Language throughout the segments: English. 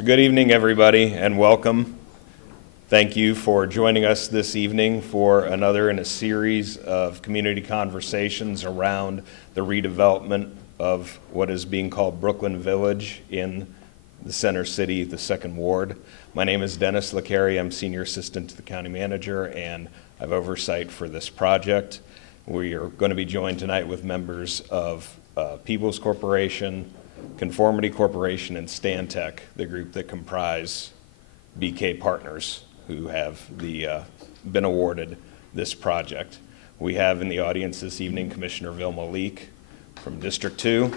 So good evening, everybody, and welcome. Thank you for joining us this evening for another in a series of community conversations around the redevelopment of what is being called Brooklyn Village in the Center City, the Second Ward. My name is Dennis LaCarrie. I'm Senior Assistant to the County Manager, and I have oversight for this project. We are going to be joined tonight with members of Peoples Corporation, Conformity Corporation, and Stantec, the group that comprise BK Partners, who have been awarded this project. We have in the audience this evening Commissioner Vilma Leek from District 2.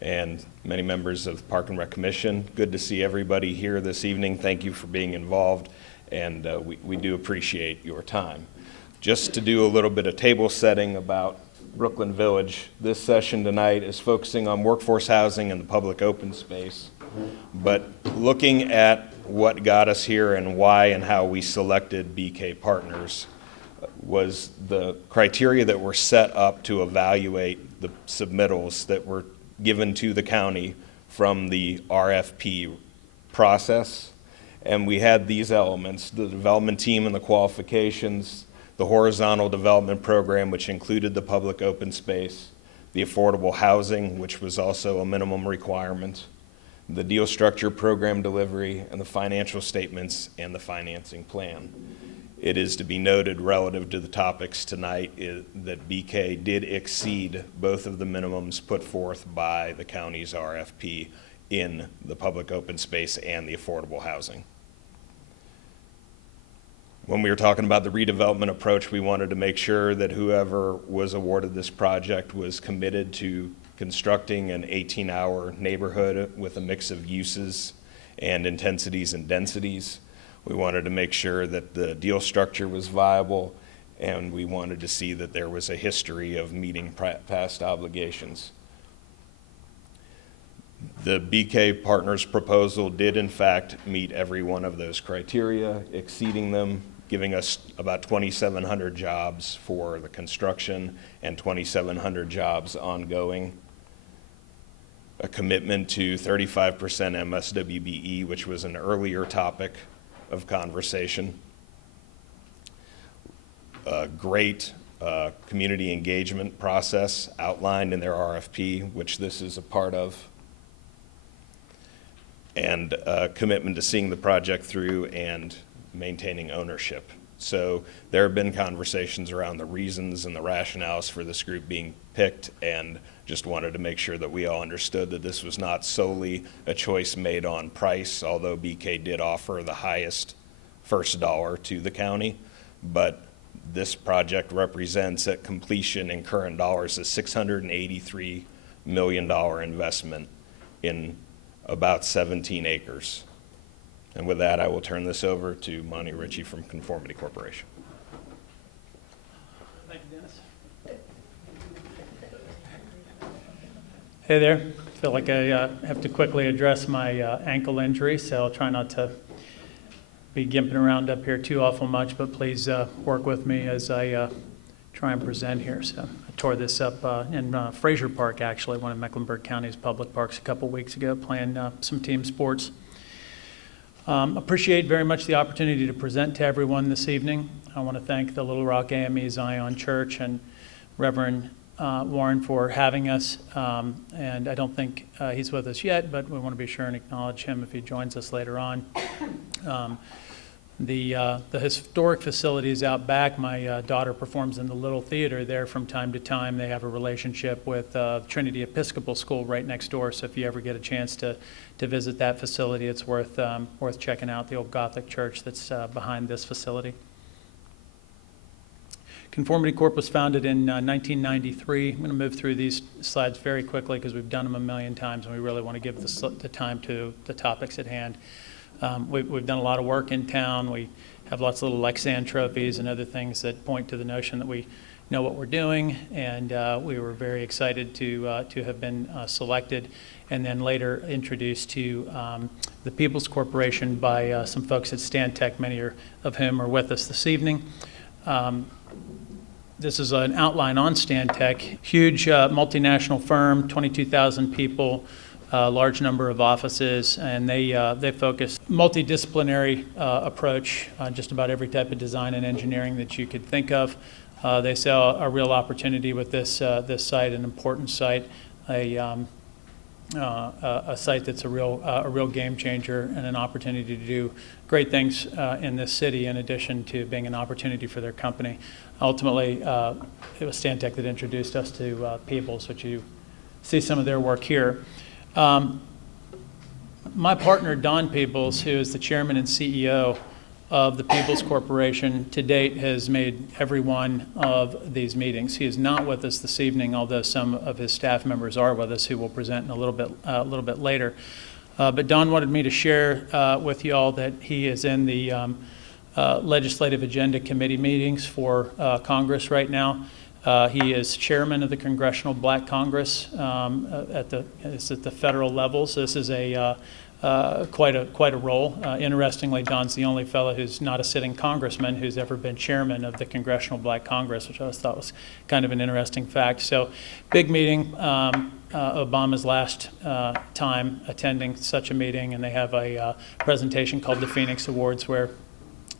And many members of the Park and Rec Commission. Good to see everybody here this evening. Thank you for being involved, and we do appreciate your time. Just to do a little bit of table setting about Brooklyn Village, this session tonight is focusing on workforce housing and the public open space, but looking at what got us here and why and how we selected BK Partners was the criteria that were set up to evaluate the submittals that were given to the county from the RFP process. And we had these elements: the development team and the qualifications, the horizontal development program, which included the public open space, the affordable housing, which was also a minimum requirement, the deal structure program delivery, and the financial statements and the financing plan. It is to be noted relative to the topics tonight that BK did exceed both of the minimums put forth by the county's RFP in the public open space and the affordable housing. When we were talking about the redevelopment approach, we wanted to make sure that whoever was awarded this project was committed to constructing an 18-hour neighborhood with a mix of uses and intensities and densities. We wanted to make sure that the deal structure was viable, and we wanted to see that there was a history of meeting past obligations. The BK Partners proposal did in fact meet every one of those criteria, exceeding them, giving us about 2,700 jobs for the construction and 2,700 jobs ongoing. A commitment to 35% MSWBE, which was an earlier topic of conversation. A great community engagement process outlined in their RFP, which this is a part of. And a commitment to seeing the project through and maintaining ownership. So there have been conversations around the reasons and the rationales for this group being picked, and just wanted to make sure that we all understood that this was not solely a choice made on price, although BK did offer the highest first dollar to the county. But this project represents at completion in current dollars a $683 million investment in about 17 acres. And with that, I will turn this over to Monty Ritchie from Conformity Corporation. Thank you, Dennis. Hey there. I feel like I have to quickly address my ankle injury, so I'll try not to be gimping around up here too awful much, but please work with me as I try and present here. So I tore this up in Fraser Park, actually, one of Mecklenburg County's public parks, a couple weeks ago, playing some team sports. Appreciate very much the opportunity to present to everyone this evening. I want to thank the Little Rock AME Zion Church and Reverend Warren for having us. And I don't think he's with us yet, but we want to be sure and acknowledge him if he joins us later on. The historic facilities out back, my daughter performs in the Little Theater there from time to time. They have a relationship with Trinity Episcopal School right next door, so if you ever get a chance to visit that facility, it's worth checking out, the old Gothic church that's behind this facility. Conformity Corp was founded in 1993. I'm going to move through these slides very quickly because we've done them a million times, and we really want to give the time to the topics at hand. We've done a lot of work in town. We have lots of little Lexan trophies and other things that point to the notion that we know what we're doing, and we were very excited to have been selected and then later introduced to the Peoples Corporation by some folks at Stantec, many of whom are with us this evening. This is an outline on Stantec. Huge multinational firm, 22,000 people, large number of offices, and they focus multidisciplinary approach on just about every type of design and engineering that you could think of. They saw a real opportunity with this site, an important site, a site that's a real game changer and an opportunity to do great things in this city, in addition to being an opportunity for their company. Ultimately, it was Stantec that introduced us to Peebles, which you see some of their work here. My partner, Don Peebles, who is the chairman and CEO of the Peebles Corporation, to date has made every one of these meetings. He is not with us this evening, although some of his staff members are with us, who will present in a little bit later. But Don wanted me to share with you all that he is in the Legislative Agenda Committee meetings for Congress right now. He is chairman of the Congressional Black Congress it's at the federal level. So this is quite a role. Interestingly, Don's the only fellow who's not a sitting congressman who's ever been chairman of the Congressional Black Congress, which I always thought was kind of an interesting fact. So big meeting, Obama's last time attending such a meeting, and they have a presentation called the Phoenix Awards where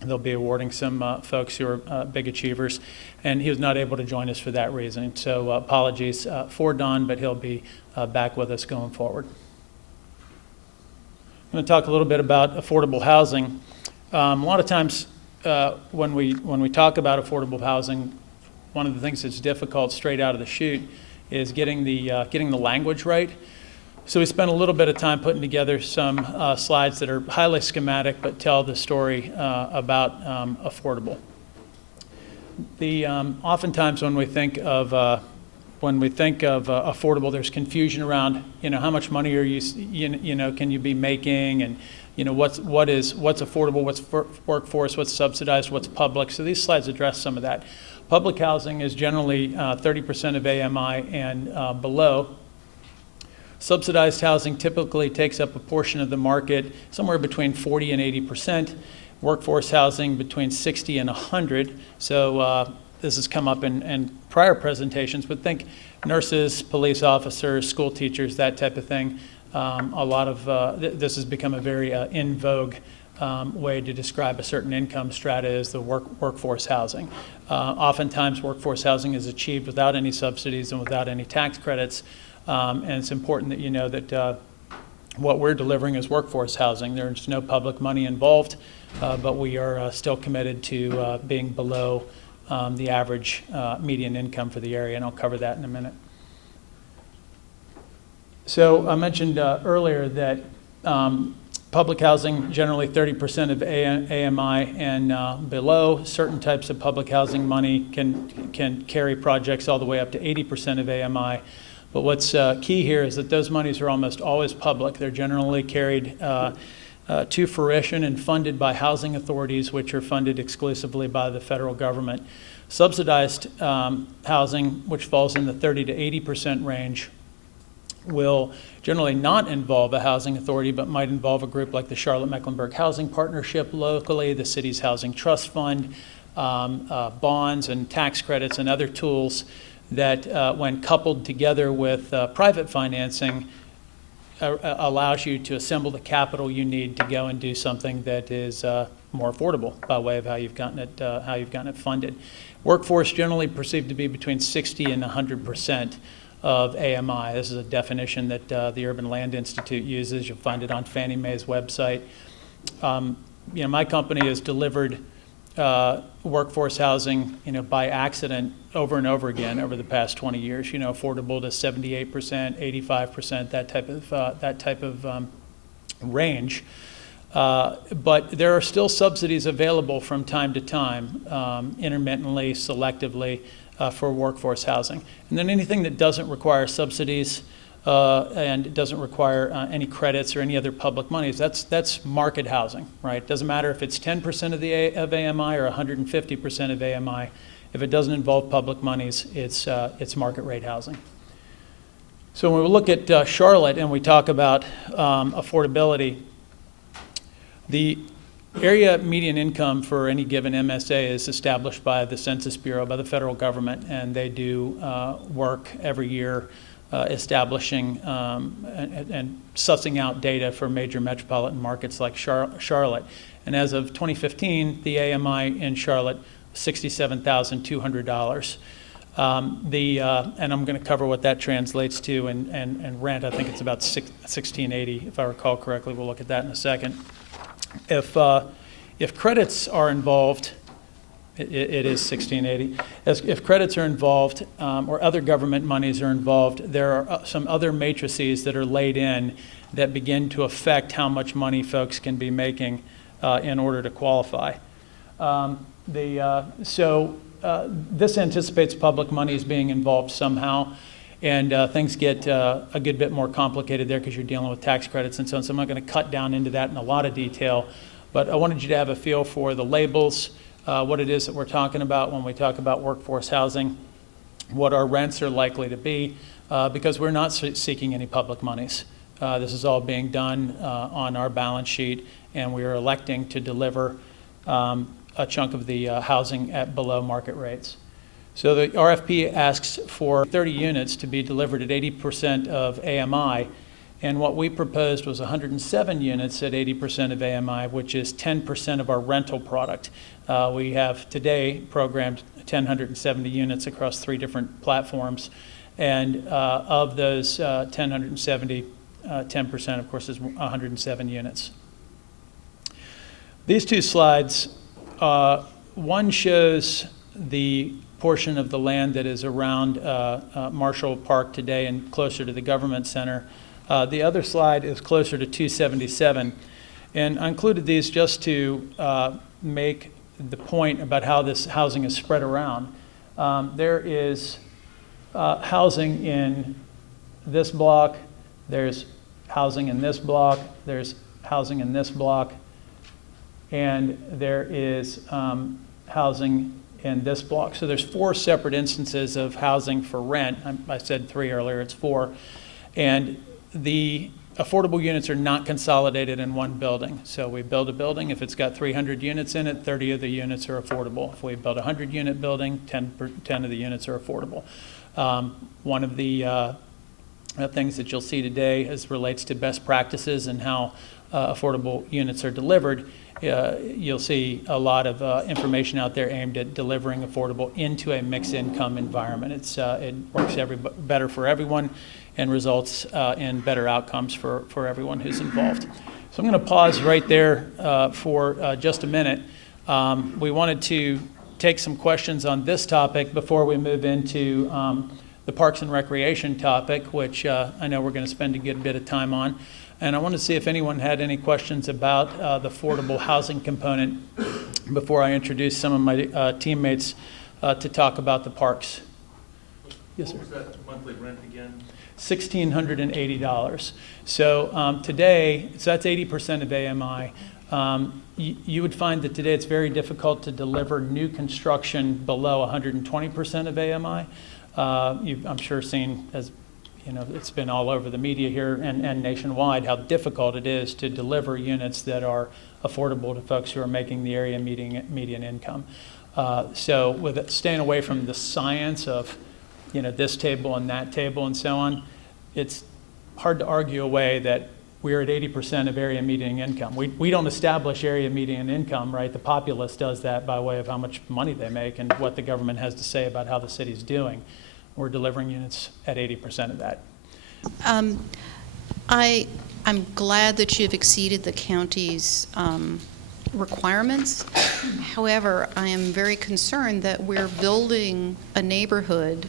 they'll be awarding some folks who are big achievers, and he was not able to join us for that reason. So apologies for Don, but he'll be back with us going forward. I'm going to talk a little bit about affordable housing. A lot of times when we talk about affordable housing, one of the things that's difficult straight out of the chute is getting the language right. So we spent a little bit of time putting together some slides that are highly schematic but tell the story about affordable. Oftentimes when we think of affordable, there's confusion around, how much money are you can you be making, and what's affordable, what's workforce, what's subsidized, what's public. So these slides address some of that. Public housing is generally 30% of AMI and below. Subsidized housing typically takes up a portion of the market, somewhere between 40 and 80%. Workforce housing between 60 and 100. So this has come up in prior presentations, but think nurses, police officers, school teachers, that type of thing. A lot of this has become a very in vogue way to describe a certain income strata is the workforce housing. Oftentimes workforce housing is achieved without any subsidies and without any tax credits. And it's important that you know that what we're delivering is workforce housing. There's no public money involved, but we are still committed to being below the average median income for the area, and I'll cover that in a minute. So I mentioned earlier that public housing, generally 30% of AMI and below. Certain types of public housing money can carry projects all the way up to 80% of AMI. But what's key here is that those monies are almost always public. They're generally carried to fruition and funded by housing authorities, which are funded exclusively by the federal government. Subsidized housing, which falls in the 30 to 80% range, will generally not involve a housing authority, but might involve a group like the Charlotte-Mecklenburg Housing Partnership locally, the city's housing trust fund, bonds and tax credits and other tools that when coupled together with private financing allows you to assemble the capital you need to go and do something that is more affordable by way of how you've gotten it funded. Workforce generally perceived to be between 60 and 100% of AMI. This is a definition that the Urban Land Institute uses. You'll find it on Fannie Mae's website. My company has delivered workforce housing, by accident over and over again over the past 20 years. Affordable to 78%, 85%, that type of range. But there are still subsidies available from time to time, intermittently, selectively, for workforce housing. And then anything that doesn't require subsidies and doesn't require any credits or any other public monies, that's market housing, right? It doesn't matter if it's 10% of AMI or 150% of AMI. If it doesn't involve public monies, it's market rate housing. So when we look at Charlotte and we talk about affordability, the Area median income for any given MSA is established by the Census Bureau, by the federal government, and they do work every year establishing and sussing out data for major metropolitan markets like Charlotte. And as of 2015, the AMI in Charlotte, $67,200. And I'm going to cover what that translates to, and rent, I think it's about $1,680, if I recall correctly. We'll look at that in a second. If credits are involved, it is $1,680. If credits are involved or other government monies are involved, there are some other matrices that are laid in that begin to affect how much money folks can be making in order to qualify. This anticipates public monies being involved somehow, and things get a good bit more complicated there because you're dealing with tax credits and so on. So I'm not going to cut down into that in a lot of detail, but I wanted you to have a feel for the labels, what it is that we're talking about when we talk about workforce housing, what our rents are likely to be, because we're not seeking any public monies. This is all being done on our balance sheet, and we are electing to deliver a chunk of the housing at below market rates. So the RFP asks for 30 units to be delivered at 80% of AMI, and what we proposed was 107 units at 80% of AMI, which is 10% of our rental product. We have today programmed 1,070 units across 3 different platforms, and of those 1,070, 10% of course is 107 units. These 2 slides, one shows the portion of the land that is around Marshall Park today and closer to the government center. The other slide is closer to 277. And I included these just to make the point about how this housing is spread around. There is housing in this block, there's housing in this block, there's housing in this block, and there is housing in this block. So there's 4 separate instances of housing for rent. I said 3 earlier, it's 4. And the affordable units are not consolidated in one building. So we build a building, if it's got 300 units in it, 30 of the units are affordable. If we build a 100-unit building, 10 of the units are affordable. One of the things that you'll see today as relates to best practices and how affordable units are delivered. You'll see a lot of information out there aimed at delivering affordable into a mixed income environment. It works better for everyone and results in better outcomes for everyone who's involved. So I'm going to pause right there for just a minute. We wanted to take some questions on this topic before we move into the Parks and Recreation topic, which I know we're going to spend a good bit of time on. And I want to see if anyone had any questions about the affordable housing component before I introduce some of my teammates to talk about the parks. Yes, sir. What was that monthly rent again? $1,680. So today, so that's 80% of AMI. You would find that today it's very difficult to deliver new construction below 120% of AMI. I'm sure seen, as you know, it's been all over the media here and nationwide how difficult it is to deliver units that are affordable to folks who are making the area median income. So with staying away from the science of, you know, this table and that table and so on, it's hard to argue away that we're at 80% of area median income. We don't establish area median income, right? The populace does that by way of how much money they make and what the government has to say about how the city's doing. We're delivering units at 80% of that. I'm glad that you've exceeded the county's requirements. However, I am very concerned that we're building a neighborhood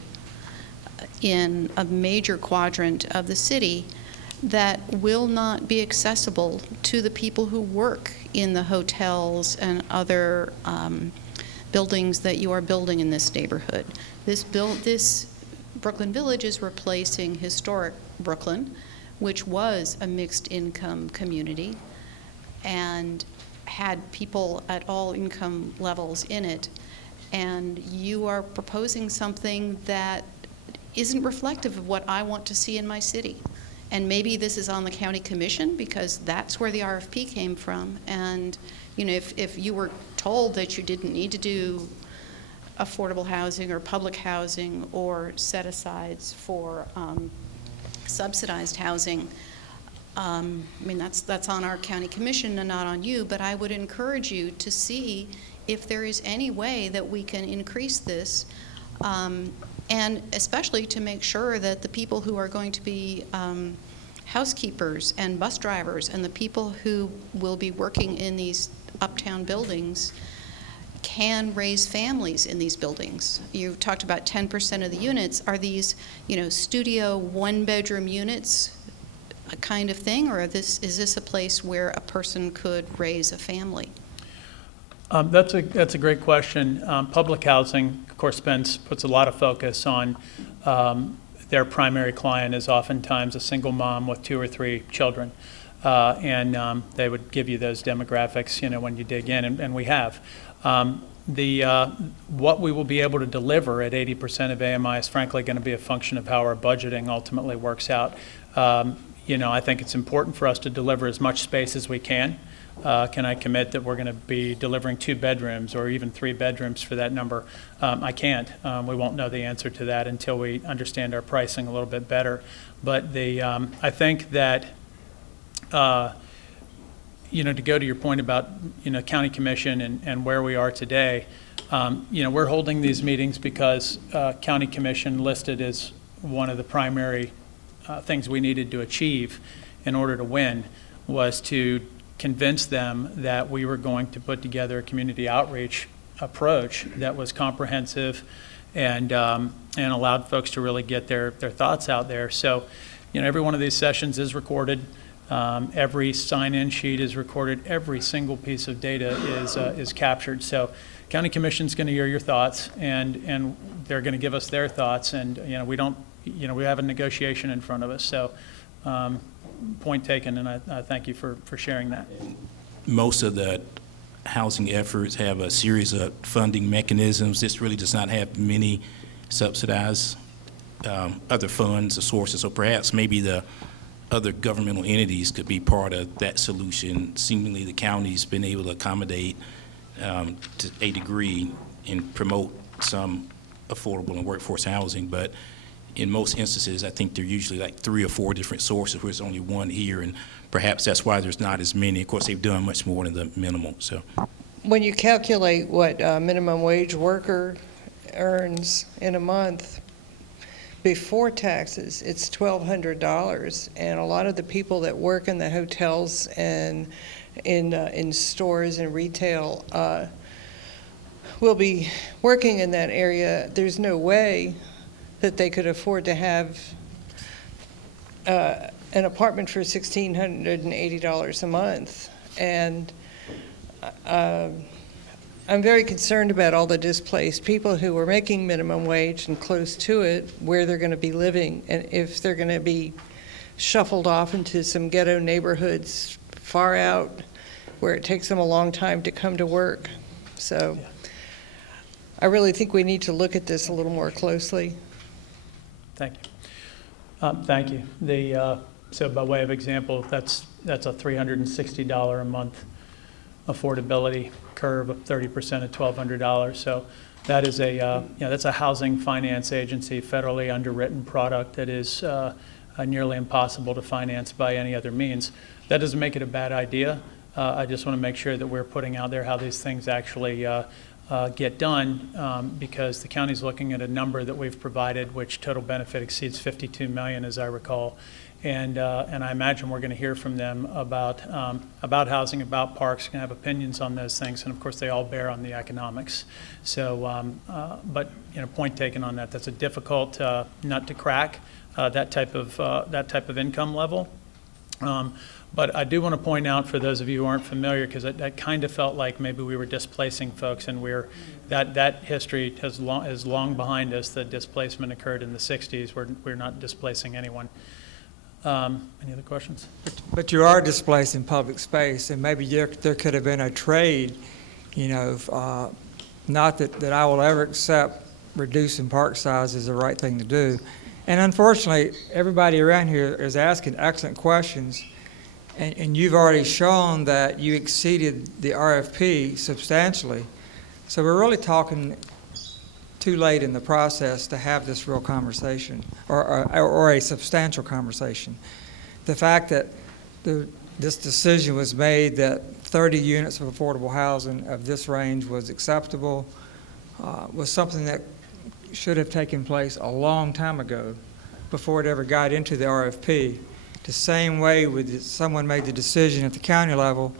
in a major quadrant of the city that will not be accessible to the people who work in the hotels and other buildings that you are building in this neighborhood. This Brooklyn Village is replacing historic Brooklyn, which was a mixed income community and had people at all income levels in it. And you are proposing something that isn't reflective of what I want to see in my city. And maybe this is on the county commission, because that's where the RFP came from. And, you know, if you were told that you didn't need to do affordable housing or public housing or set-asides for subsidized housing, I mean, that's on our county commission and not on you, but I would encourage you to see if there is any way that we can increase this, and especially to make sure that the people who are going to be housekeepers and bus drivers and the people who will be working in these uptown buildings can raise families in these buildings. You talked about 10% of the units. Are these, you know, studio one-bedroom units, a kind of thing, or is this a place where a person could raise a family? That's a great question. Public housing, of course, puts a lot of focus on their primary client is oftentimes a single mom with 2 or 3 children, and they would give you those demographics, you know, when you dig in, and we have. What we will be able to deliver at 80% of AMI is frankly going to be a function of how our budgeting ultimately works out. You know, I think it's important for us to deliver as much space as we can. Can I commit that we're going to be delivering 2 bedrooms or even 3 bedrooms for that number? I can't. We won't know the answer to that until we understand our pricing a little bit better. But I think that, you know, to go to your point about, you know, county commission and where we are today, you know, we're holding these meetings because county commission listed as one of the primary things we needed to achieve in order to win was to convince them that we were going to put together a community outreach approach that was comprehensive and allowed folks to really get their thoughts out there. So, you know, every one of these sessions is recorded. Every sign-in sheet is recorded. Every single piece of data is captured. So, county commission's going to hear your thoughts, and they're going to give us their thoughts. And we have a negotiation in front of us. So, point taken, and I thank you for sharing that. Most of the housing efforts have a series of funding mechanisms. This really does not have many subsidized other funds or sources. So perhaps maybe the other governmental entities could be part of that solution. Seemingly the county's been able to accommodate to a degree and promote some affordable and workforce housing, but in most instances, I think there are usually like 3 or 4 different sources where there's only one here, and perhaps that's why there's not as many. Of course, they've done much more than the minimum. So, when you calculate what a minimum wage worker earns in a month before taxes, it's $1,200, and a lot of the people that work in the hotels and in stores and retail will be working in that area. There's no way that they could afford to have an apartment for $1,680 a month. And I'm very concerned about all the displaced people who are making minimum wage and close to it, where they're going to be living, and if they're going to be shuffled off into some ghetto neighborhoods far out where it takes them a long time to come to work. So I really think we need to look at this a little more closely. Thank you. Thank you. So by way of example, that's a $360 a month affordability curve of 30% at $1,200. So that is that's a housing finance agency, federally underwritten product that is nearly impossible to finance by any other means. That doesn't make it a bad idea. I just want to make sure that we're putting out there how these things actually get done, because the county's looking at a number that we've provided, which total benefit exceeds $52 million, as I recall, and I imagine we're going to hear from them about housing, about parks, going to have opinions on those things, and of course they all bear on the economics. So, but point taken on that. That's a difficult nut to crack, that type of income level. But I do want to point out, for those of you who aren't familiar, because that kind of felt like maybe we were displacing folks, and that history is long behind us. The displacement occurred in the 60s. We're not displacing anyone. Any other questions? But you are displacing public space, and maybe there could have been a trade, not that I will ever accept reducing park size is the right thing to do. And unfortunately, everybody around here is asking excellent questions, and you've already shown that you exceeded the RFP substantially. So we're really talking too late in the process to have this real conversation, or a substantial conversation. The fact that this decision was made that 30 units of affordable housing of this range was acceptable was something that should have taken place a long time ago before it ever got into the RFP. The same way with someone made the decision at the county level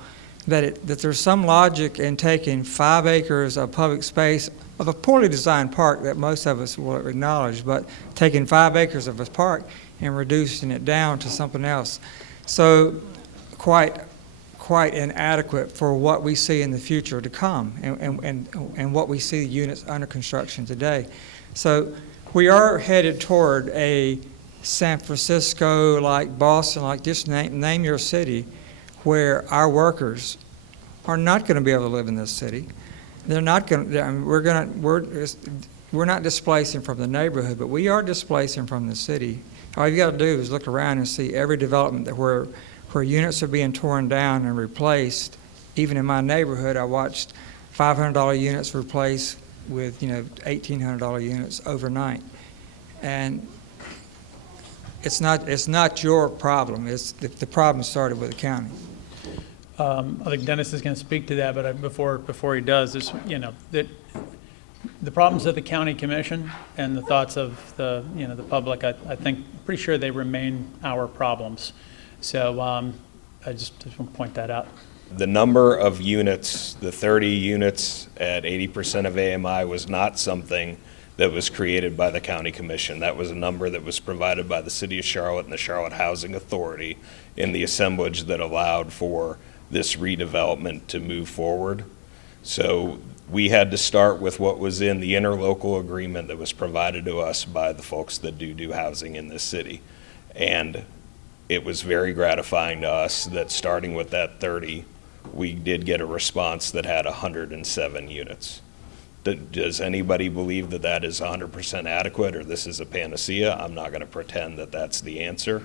that there's some logic in taking 5 acres of public space of a poorly designed park that most of us will acknowledge, but taking 5 acres of a park and reducing it down to something else. So quite inadequate for what we see in the future to come and what we see units under construction today. So we are headed toward a San Francisco, like Boston, like just name your city, where our workers are not going to be able to live in this city. They're not going to, we're not displacing from the neighborhood, but we are displacing from the city. All you got to do is look around and see every development that where units are being torn down and replaced. Even in my neighborhood, I watched $500 units replaced with, $1,800 units overnight. And it's not your problem. It's the problem started with the county. I think Dennis is going to speak to that, but before he does, there's, the problems of the county commission and the thoughts of the public, I think, pretty sure they remain our problems. So I just want to point that out. The number of units, the 30 units at 80% of AMI, was not something that was created by the county commission. That was a number that was provided by the city of Charlotte and the Charlotte Housing Authority in the assemblage that allowed for this redevelopment to move forward. So we had to start with what was in the interlocal agreement that was provided to us by the folks that do housing in this city. And it was very gratifying to us that starting with that 30, we did get a response that had 107 units. Does anybody believe that that is 100% adequate or this is a panacea? I'm not going to pretend that that's the answer.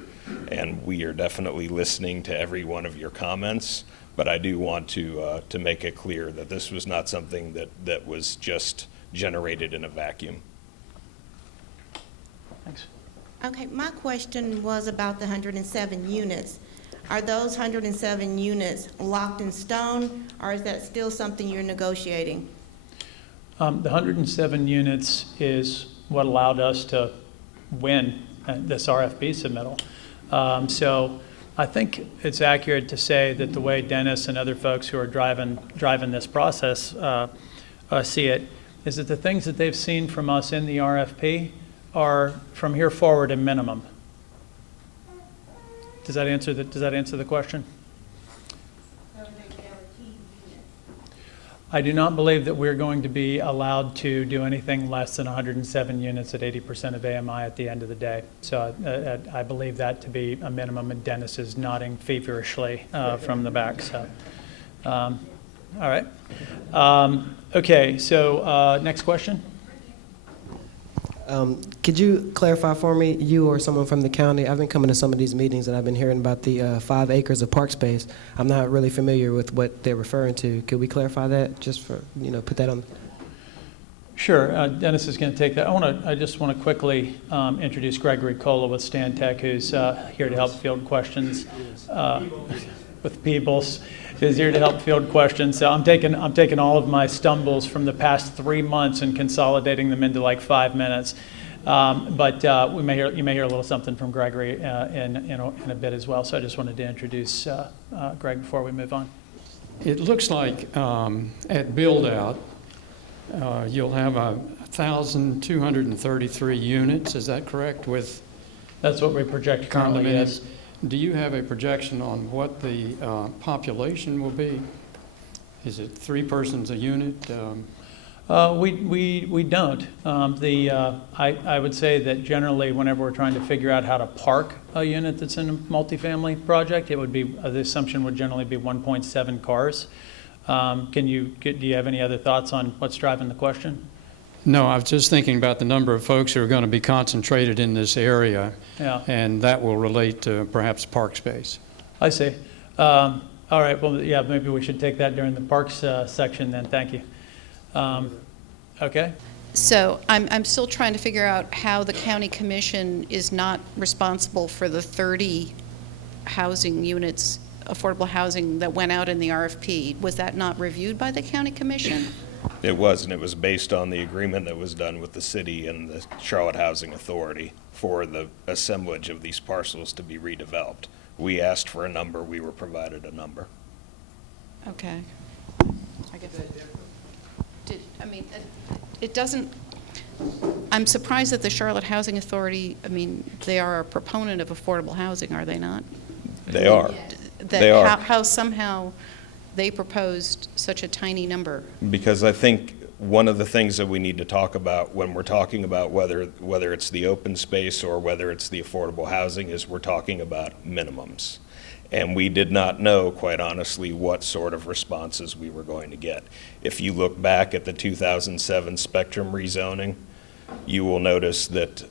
And we are definitely listening to every one of your comments. But I do want to make it clear that this was not something that was just generated in a vacuum. Thanks. Okay, my question was about the 107 units. Are those 107 units locked in stone, or is that still something you're negotiating? The 107 units is what allowed us to win this RFP submittal. So I think it's accurate to say that the way Dennis and other folks who are driving this process see it is that the things that they've seen from us in the RFP are from here forward a minimum. Does that answer the question? I do not believe that we're going to be allowed to do anything less than 107 units at 80% of AMI at the end of the day. So I believe that to be a minimum, and Dennis is nodding feverishly from the back. So, all right. Okay, so next question. Could you clarify for me, you or someone from the county? I've been coming to some of these meetings and I've been hearing about the 5 acres of park space. I'm not really familiar with what they're referring to. Could we clarify that, just for, put that on? Sure. Dennis is going to take that. I just want to quickly introduce Gregory Cola with Stantec, who's here to help field questions. With Peebles, who's here to help field questions. So I'm taking all of my stumbles from the past 3 months and consolidating them into like 5 minutes. But you may hear a little something from Gregory in a bit as well. So I just wanted to introduce Greg before we move on. It looks like at build-out, you'll have 1,233 units. Is that correct? With That's what we project currently. Yes. Do you have a projection on what the population will be? Is it 3 persons a unit? We don't. I would say that generally, whenever we're trying to figure out how to park a unit that's in a multifamily project, it would be the assumption would generally be 1.7 cars. Do you have any other thoughts on what's driving the question? No, I was just thinking about the number of folks who are going to be concentrated in this area, Yeah, and that will relate to perhaps park space. I see. All right, well, yeah, maybe we should take that during the parks section then, thank you. Okay, So I'm still trying to figure out how the county commission is not responsible for the 30 housing units, affordable housing that went out in the RFP. Was that not reviewed by the county commission? It was, and it was based on the agreement that was done with the city and the Charlotte Housing Authority for the assemblage of these parcels to be redeveloped. We asked for a number, we were provided a number. Okay. I guess. It doesn't, I'm surprised that the Charlotte Housing Authority, they are a proponent of affordable housing, are they not? They are. That They are. How somehow they proposed such a tiny number. Because I think one of the things that we need to talk about when we're talking about whether it's the open space or whether it's the affordable housing is we're talking about minimums. And we did not know, quite honestly, what sort of responses we were going to get. If you look back at the 2007 spectrum rezoning, you will notice that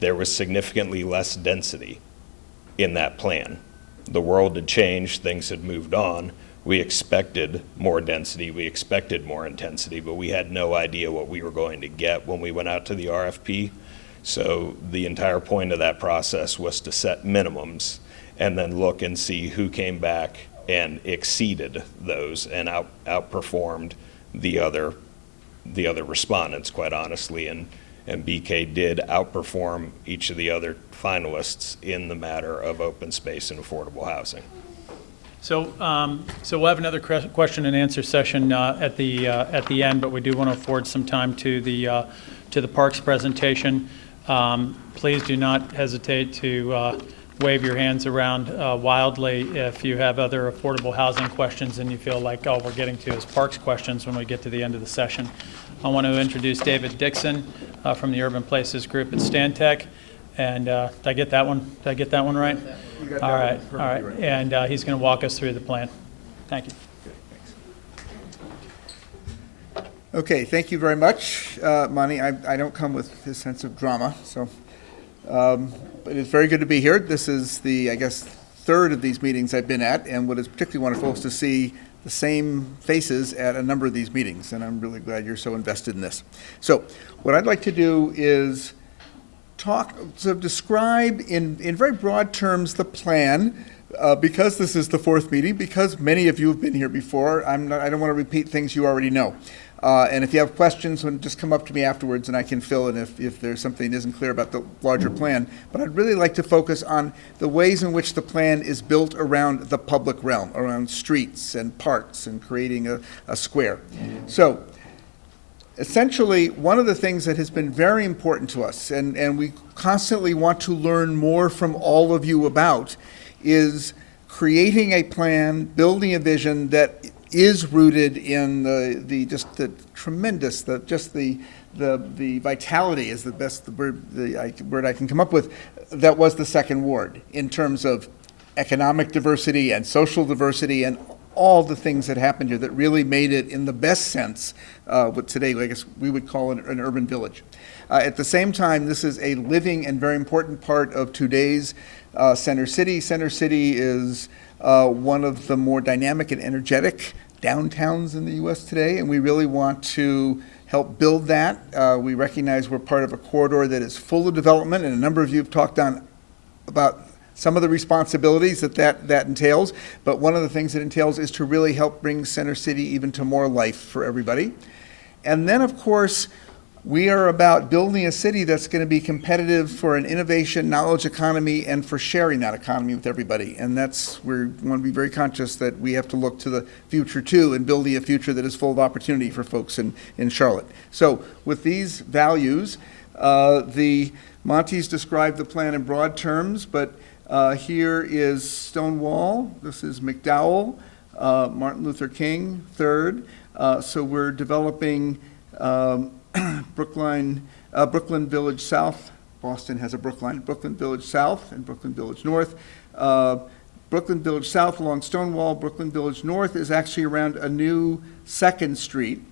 there was significantly less density in that plan. The world had changed, things had moved on. We expected more density, we expected more intensity, but we had no idea what we were going to get when we went out to the RFP. So the entire point of that process was to set minimums and then look and see who came back and exceeded those and outperformed the other respondents, quite honestly. And BK did outperform each of the other finalists in the matter of open space and affordable housing. so we'll have another question and answer session at the end, but we do want to afford some time to the parks presentation. Please do not hesitate to wave your hands around wildly if you have other affordable housing questions and you feel like, oh, we're getting to his parks questions when we get to the end of the session. I want to introduce David Dixon from the Urban Places Group at Stantec. And did I get that one? Did I get that one right? You got that All right, one all right. perfectly And he's going to walk us through the plan. Thank you. Okay, thank you very much, Monty. I don't come with his sense of drama, so, but it's very good to be here. This is the, I guess, third of these meetings I've been at, and what is particularly wonderful is to see the same faces at a number of these meetings, and I'm really glad you're so invested in this. So what I'd like to do is describe in very broad terms the plan, because this is the fourth meeting, because many of you have been here before. I don't want to repeat things you already know. And if you have questions, just come up to me afterwards and I can fill in if there's something that isn't clear about the larger plan. But I'd really like to focus on the ways in which the plan is built around the public realm, around streets and parks and creating a square. So essentially, one of the things that has been very important to us, and we constantly want to learn more from all of you about, is creating a plan, building a vision that is rooted in the tremendous, the vitality is the best word I can come up with, that was the second ward in terms of economic diversity and social diversity and all the things that happened here that really made it, in the best sense, what today I guess we would call an urban village. At the same time, this is a living and very important part of today's Center City. Center City is one of the more dynamic and energetic downtowns in the U.S. today, and we really want to help build that. We recognize we're part of a corridor that is full of development, and a number of you have talked about some of the responsibilities that entails, but one of the things it entails is to really help bring Center City even to more life for everybody. And then, of course, we are about building a city that's going to be competitive for an innovation, knowledge economy, and for sharing that economy with everybody. And we want to be very conscious that we have to look to the future too, and building a future that is full of opportunity for folks in Charlotte. So with these values, the Monty's described the plan in broad terms, but here is Stonewall, this is McDowell, Martin Luther King, third. So we're developing Brooklyn Village South. Boston has a Brooklyn Village South and Brooklyn Village North. Brooklyn Village South along Stonewall. Brooklyn Village North is actually around a new 2nd Street.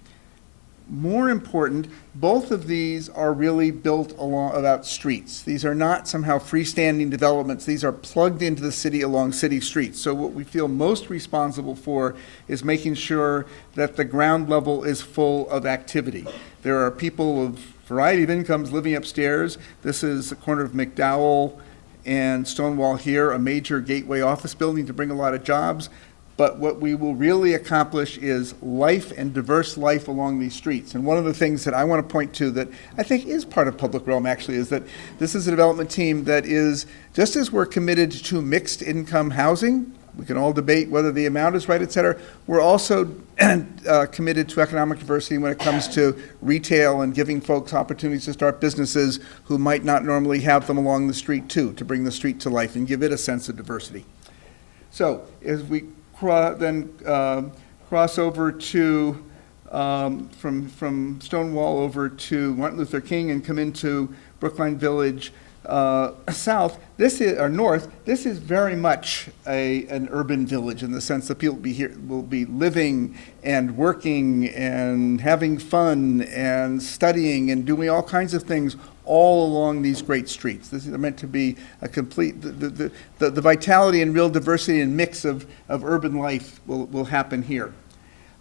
more important, both of these are really built along about streets. These are not somehow freestanding developments. These are plugged into the city along city streets. So what we feel most responsible for is making sure that the ground level is full of activity. There are people of variety of incomes living upstairs. This is the corner of McDowell and Stonewall here, a major gateway office building to bring a lot of jobs. But what we will really accomplish is life and diverse life along these streets. And one of the things that I want to point to that I think is part of Public Realm actually is that this is a development team that is, just as we're committed to mixed income housing, we can all debate whether the amount is right, et cetera, we're also committed to economic diversity when it comes to retail and giving folks opportunities to start businesses who might not normally have them along the street too, to bring the street to life and give it a sense of diversity. So as we then cross over to, from Stonewall over to Martin Luther King and come into Brookline Village south, this is, or north, this is very much an urban village in the sense that people will be living and working and having fun and studying and doing all kinds of things all along these great streets. This is meant to be a complete, the vitality and real diversity and mix of urban life will happen here.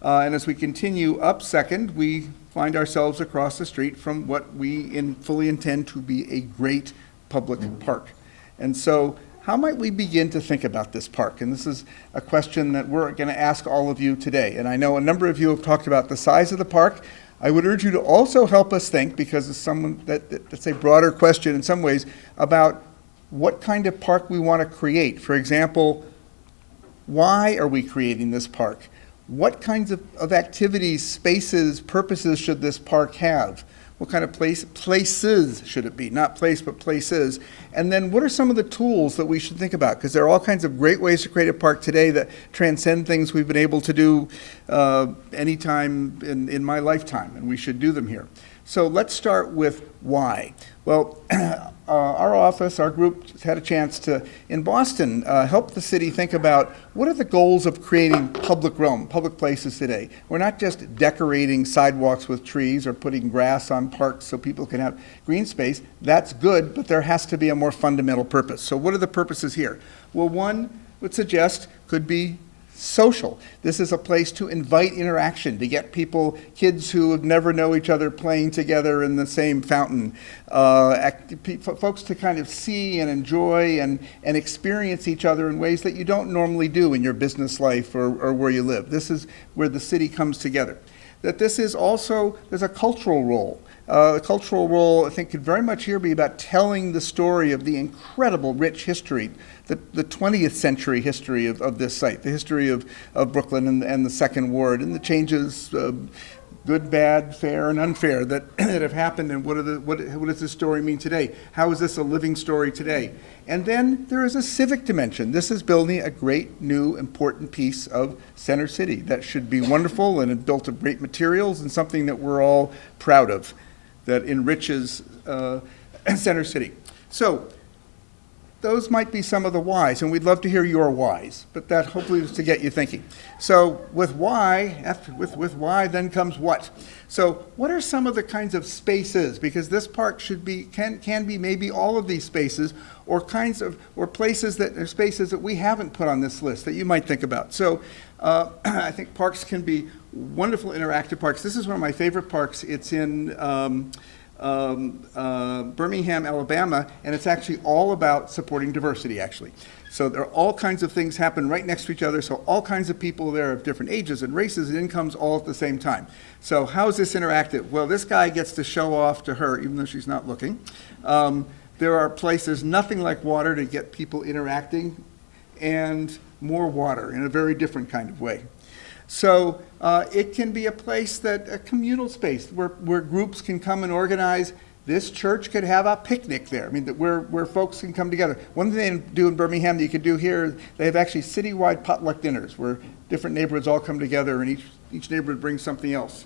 And as we continue up Second, we find ourselves across the street from what we fully intend to be a great public park. And so how might we begin to think about this park? And this is a question that we're going to ask all of you today. And I know a number of you have talked about the size of the park. I would urge you to also help us think, because it's that's a broader question in some ways, about what kind of park we want to create. For example, why are we creating this park? What kinds of activities, spaces, purposes should this park have? What kind of places should it be? Not place, but places. And then what are some of the tools that we should think about? Because there are all kinds of great ways to create a park today that transcend things we've been able to do anytime in my lifetime, and we should do them here. So let's start with why. Well, our office, our group, has had a chance to, in Boston, help the city think about what are the goals of creating public realm, public places today. We're not just decorating sidewalks with trees or putting grass on parks so people can have green space. That's good, but there has to be a more fundamental purpose. So what are the purposes here? Well, one would suggest could be social. This is a place to invite interaction, to get people, kids who have never know each other playing together in the same fountain, folks to kind of see and enjoy and experience each other in ways that you don't normally do in your business life or where you live. This is where the city comes together. That this is also, there's a cultural role. The cultural role, I think, could very much here be about telling the story of the incredible rich history, the 20th century history of this site, the history of Brooklyn and the Second Ward, and the changes, good, bad, fair, and unfair that have happened, and what does this story mean today? How is this a living story today? And then there is a civic dimension. This is building a great, new, important piece of Center City that should be wonderful and built of great materials and something that we're all proud of, that enriches Center City. So those might be some of the whys, and we'd love to hear your whys, but that hopefully is to get you thinking. So with why, with why then comes what. So what are some of the kinds of spaces? Because this park should be, can be maybe all of these spaces, or places that are spaces that we haven't put on this list that you might think about. So I think parks can be wonderful interactive parks. This is one of my favorite parks. It's in Birmingham, Alabama, and it's actually all about supporting diversity, actually. So there are all kinds of things happen right next to each other, so all kinds of people there of different ages and races and incomes all at the same time. So how is this interactive? Well, this guy gets to show off to her, even though she's not looking. There are places, nothing like water to get people interacting, and more water in a very different kind of way. So it can be a place a communal space where groups can come and organize. This church could have a picnic there. I mean, where folks can come together. One thing they do in Birmingham that you could do here, they have actually citywide potluck dinners where different neighborhoods all come together and each neighborhood brings something else.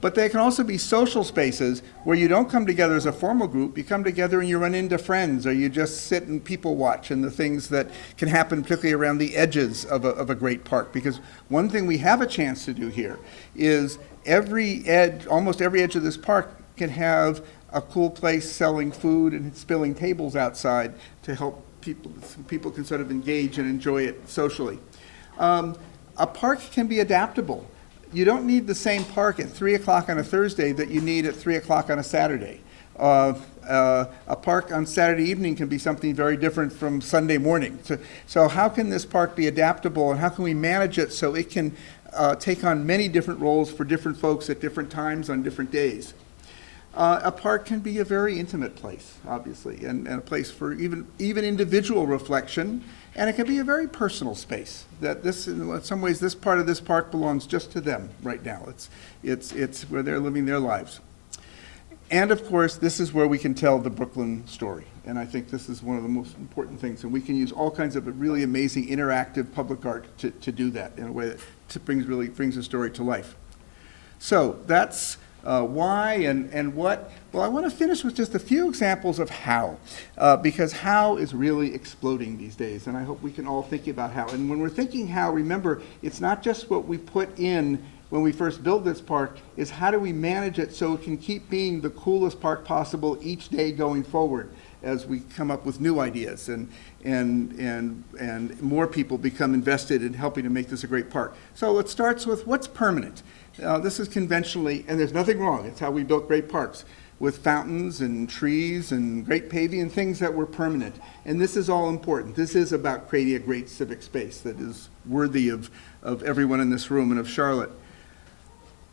But they can also be social spaces where you don't come together as a formal group. You come together and you run into friends, or you just sit and people watch, and the things that can happen particularly around the edges of a great park. Because one thing we have a chance to do here is almost every edge of this park can have a cool place selling food and spilling tables outside to help people, so people can sort of engage and enjoy it socially. A park can be adaptable. You don't need the same park at 3 o'clock on a Thursday that you need at 3 o'clock on a Saturday. A park on Saturday evening can be something very different from Sunday morning. So how can this park be adaptable, and how can we manage it so it can take on many different roles for different folks at different times on different days? A park can be a very intimate place, obviously, and a place for even individual reflection, and it can be a very personal space. That this, in some ways, this part of this park belongs just to them right now. It's where they're living their lives. And of course, this is where we can tell the Brooklyn story. And I think this is one of the most important things. And we can use all kinds of really amazing interactive public art to do that in a way that really brings the story to life. So that's why and what. Well, I want to finish with just a few examples of how, because how is really exploding these days. And I hope we can all think about how. And when we're thinking how, remember, it's not just what we put in when we first build this park, is how do we manage it so it can keep being the coolest park possible each day going forward as we come up with new ideas and more people become invested in helping to make this a great park. So it starts with what's permanent. This is conventionally, and there's nothing wrong, it's how we built great parks, with fountains and trees and great paving and things that were permanent. And this is all important. This is about creating a great civic space that is worthy of everyone in this room and of Charlotte.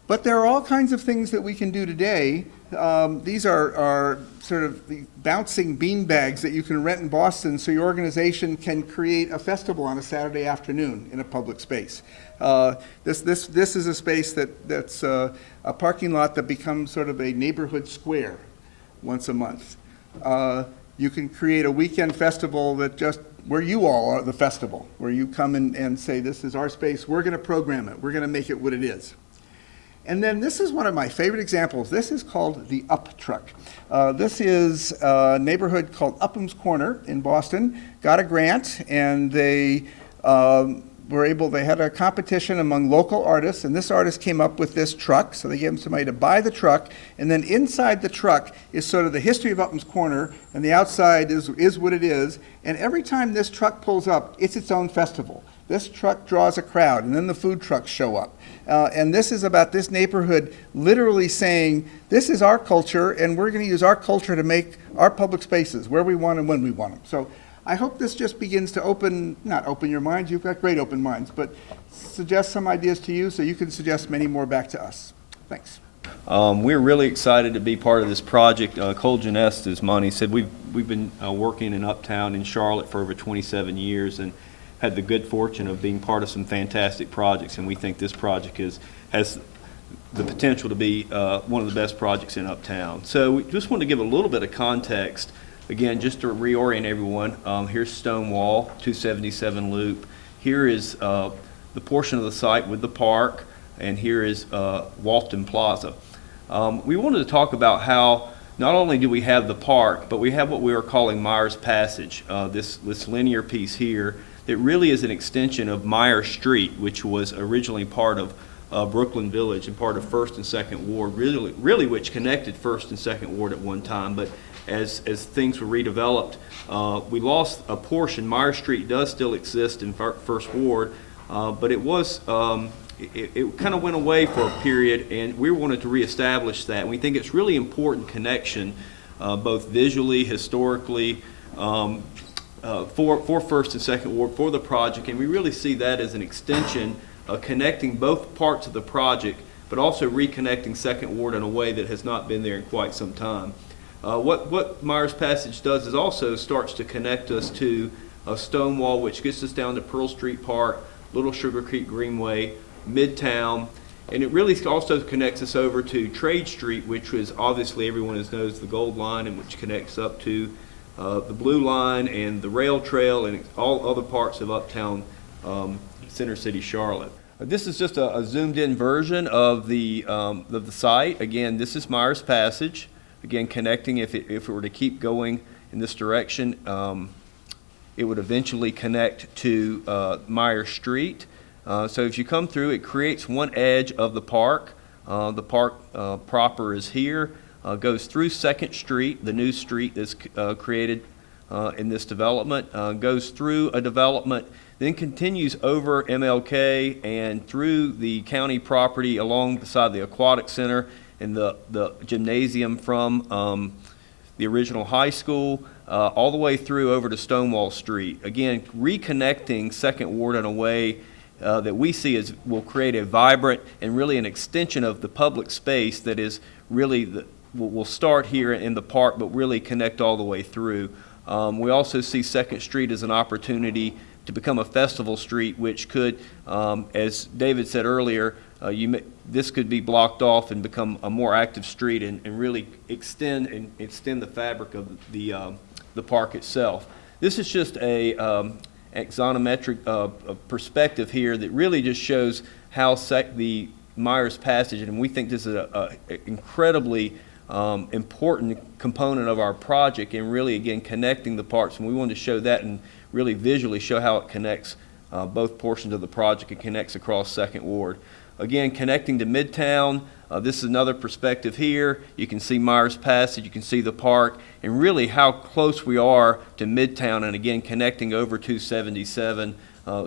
But there are all kinds of things that we can do today. These are sort of the bouncing bean bags that you can rent in Boston so your organization can create a festival on a Saturday afternoon in a public space. This is a space that's a parking lot that becomes sort of a neighborhood square once a month. You can create a weekend festival where you all are the festival, where you come and say, this is our space, we're going to program it, we're going to make it what it is. And then this is one of my favorite examples. This is called the Up Truck. This is a neighborhood called Upham's Corner in Boston. Got a grant, and they had a competition among local artists, and this artist came up with this truck. So they gave him somebody to buy the truck, and then inside the truck is sort of the history of Upham's Corner, and the outside is what it is. And every time this truck pulls up, it's its own festival. This truck draws a crowd, and then the food trucks show up. And this is about this neighborhood literally saying, this is our culture, and we're going to use our culture to make our public spaces where we want and when we want them. So I hope this just begins to not open your minds, you've got great open minds, but suggest some ideas to you so you can suggest many more back to us. Thanks. We're really excited to be part of this project. Cole Genest, as Monty said, we've been working in Uptown in Charlotte for over 27 years and had the good fortune of being part of some fantastic projects, and we think this project has the potential to be one of the best projects in Uptown. So we just want to give a little bit of context, again, just to reorient everyone. Here's Stonewall, 277 Loop. Here is the portion of the site with the park, and here is Walton Plaza. We wanted to talk about how not only do we have the park, but we have what we are calling Myers Passage, this linear piece here. It really is an extension of Meyer Street, which was originally part of Brooklyn Village and part of 1st and 2nd Ward, really which connected 1st and 2nd Ward at one time. But as things were redeveloped, we lost a portion. Meyer Street does still exist in 1st Ward, but it was it kind of went away for a period, and we wanted to reestablish that. And we think it's really important connection, both visually, historically, for 1st and 2nd Ward for the project, and we really see that as an extension of connecting both parts of the project, but also reconnecting 2nd Ward in a way that has not been there in quite some time. What Myers Passage does is also starts to connect us to Stonewall, which gets us down to Pearl Street Park, Little Sugar Creek Greenway, Midtown, and it really also connects us over to Trade Street, which was obviously everyone knows the Gold Line, and which connects up to the Blue Line and the rail trail and all other parts of Uptown Center City, Charlotte. This is just a zoomed-in version of the site. Again, this is Myers Passage. Again, connecting, if it were to keep going in this direction, it would eventually connect to Meyer Street. So if you come through, it creates one edge of the park. The park proper is here, goes through Second Street, the new street that's created in this development, goes through a development, then continues over MLK and through the county property alongside the Aquatic Center and the gymnasium from the original high school, all the way through over to Stonewall Street. Again, reconnecting Second Ward in a way that we see as will create a vibrant and really an extension of the public space that is really will start here in the park, but really connect all the way through. We also see Second Street as an opportunity to become a festival street, which could, as David said earlier, this could be blocked off and become a more active street and really extend the fabric of the park itself. This is just a axonometric perspective here that really just shows how the Myers Passage, and we think this is an incredibly important component of our project, and really, again, connecting the parks. And we wanted to show that and really visually show how it connects both portions of the project. It connects across Second Ward. Again, connecting to Midtown, this is another perspective here. You can see Myers Passage, you can see the park, and really how close we are to Midtown, and again, connecting over 277,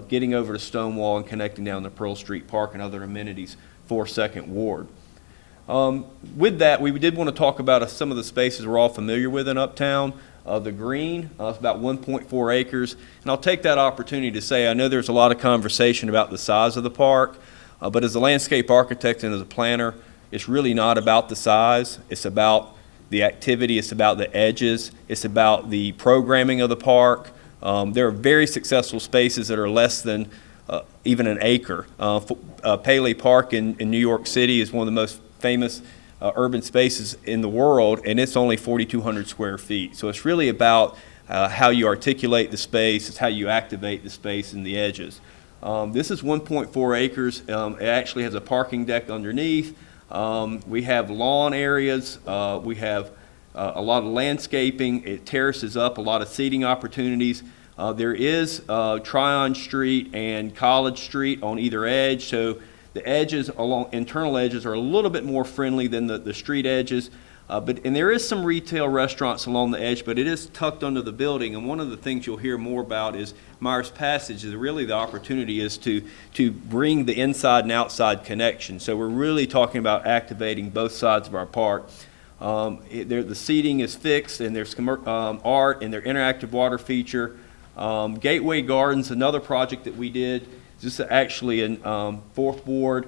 getting over to Stonewall and connecting down to Pearl Street Park and other amenities for Second Ward. With that, we did want to talk about some of the spaces we're all familiar with in Uptown. The green, it's about 1.4 acres. And I'll take that opportunity to say, I know there's a lot of conversation about the size of the park, but as a landscape architect and as a planner, it's really not about the size. It's about the activity. It's about the edges. It's about the programming of the park. There are very successful spaces that are less than even an acre. Paley Park in New York City is one of the most famous urban spaces in the world, and it's only 4,200 square feet. So it's really about how you articulate the space, it's how you activate the space and the edges. This is 1.4 acres. It actually has a parking deck underneath. We have lawn areas. We have a lot of landscaping. It terraces up, a lot of seating opportunities. There is Tryon Street and College Street on either edge, so the edges, internal edges, are a little bit more friendly than the street edges. And there is some retail restaurants along the edge, but it is tucked under the building. And one of the things you'll hear more about is Myers Passage. Is really the opportunity is to bring the inside and outside connection. So we're really talking about activating both sides of our park. The seating is fixed, and there's art and their interactive water feature. Gateway Gardens, another project that we did. This is actually in Fourth Ward.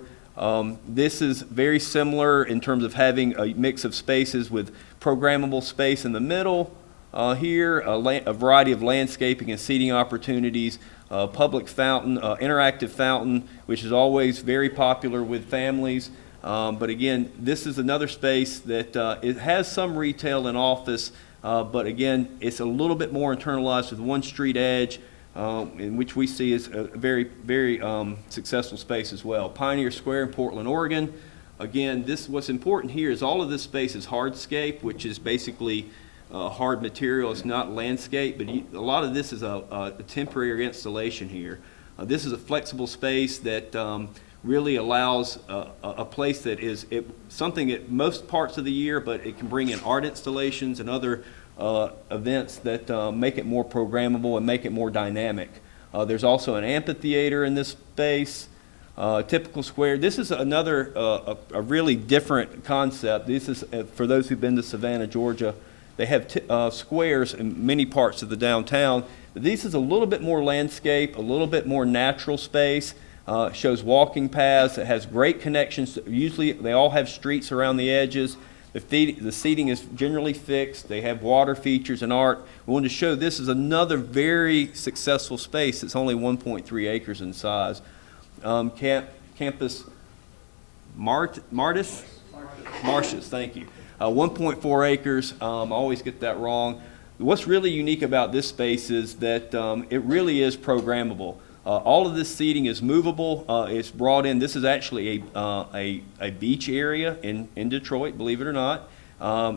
This is very similar in terms of having a mix of spaces with programmable space in the middle. Here, a variety of landscaping and seating opportunities, public fountain, interactive fountain, which is always very popular with families. But again, this is another space that it has some retail and office, but again, it's a little bit more internalized with one street edge, in which we see as a very, very successful space as well. Pioneer Square in Portland, Oregon. Again, what's important here is all of this space is hardscape, which is basically hard material. It's not landscape, but a lot of this is a temporary installation here. This is a flexible space that really allows a place that is something at most parts of the year, but it can bring in art installations and other events that make it more programmable and make it more dynamic. There's also an amphitheater in this space, typical square. This is another a really different concept. This is for those who've been to Savannah, Georgia. They have squares in many parts of the downtown. This is a little bit more landscape, a little bit more natural space. Shows walking paths. It has great connections. Usually they all have streets around the edges. The seating is generally fixed. They have water features and art. We wanted to show this is another very successful space that's only 1.3 acres in size. Campus Martius, thank you. 1.4 acres. I always get that wrong. What's really unique about this space is that it really is programmable. All of this seating is movable. It's brought in. This is actually a beach area in Detroit, believe it or not.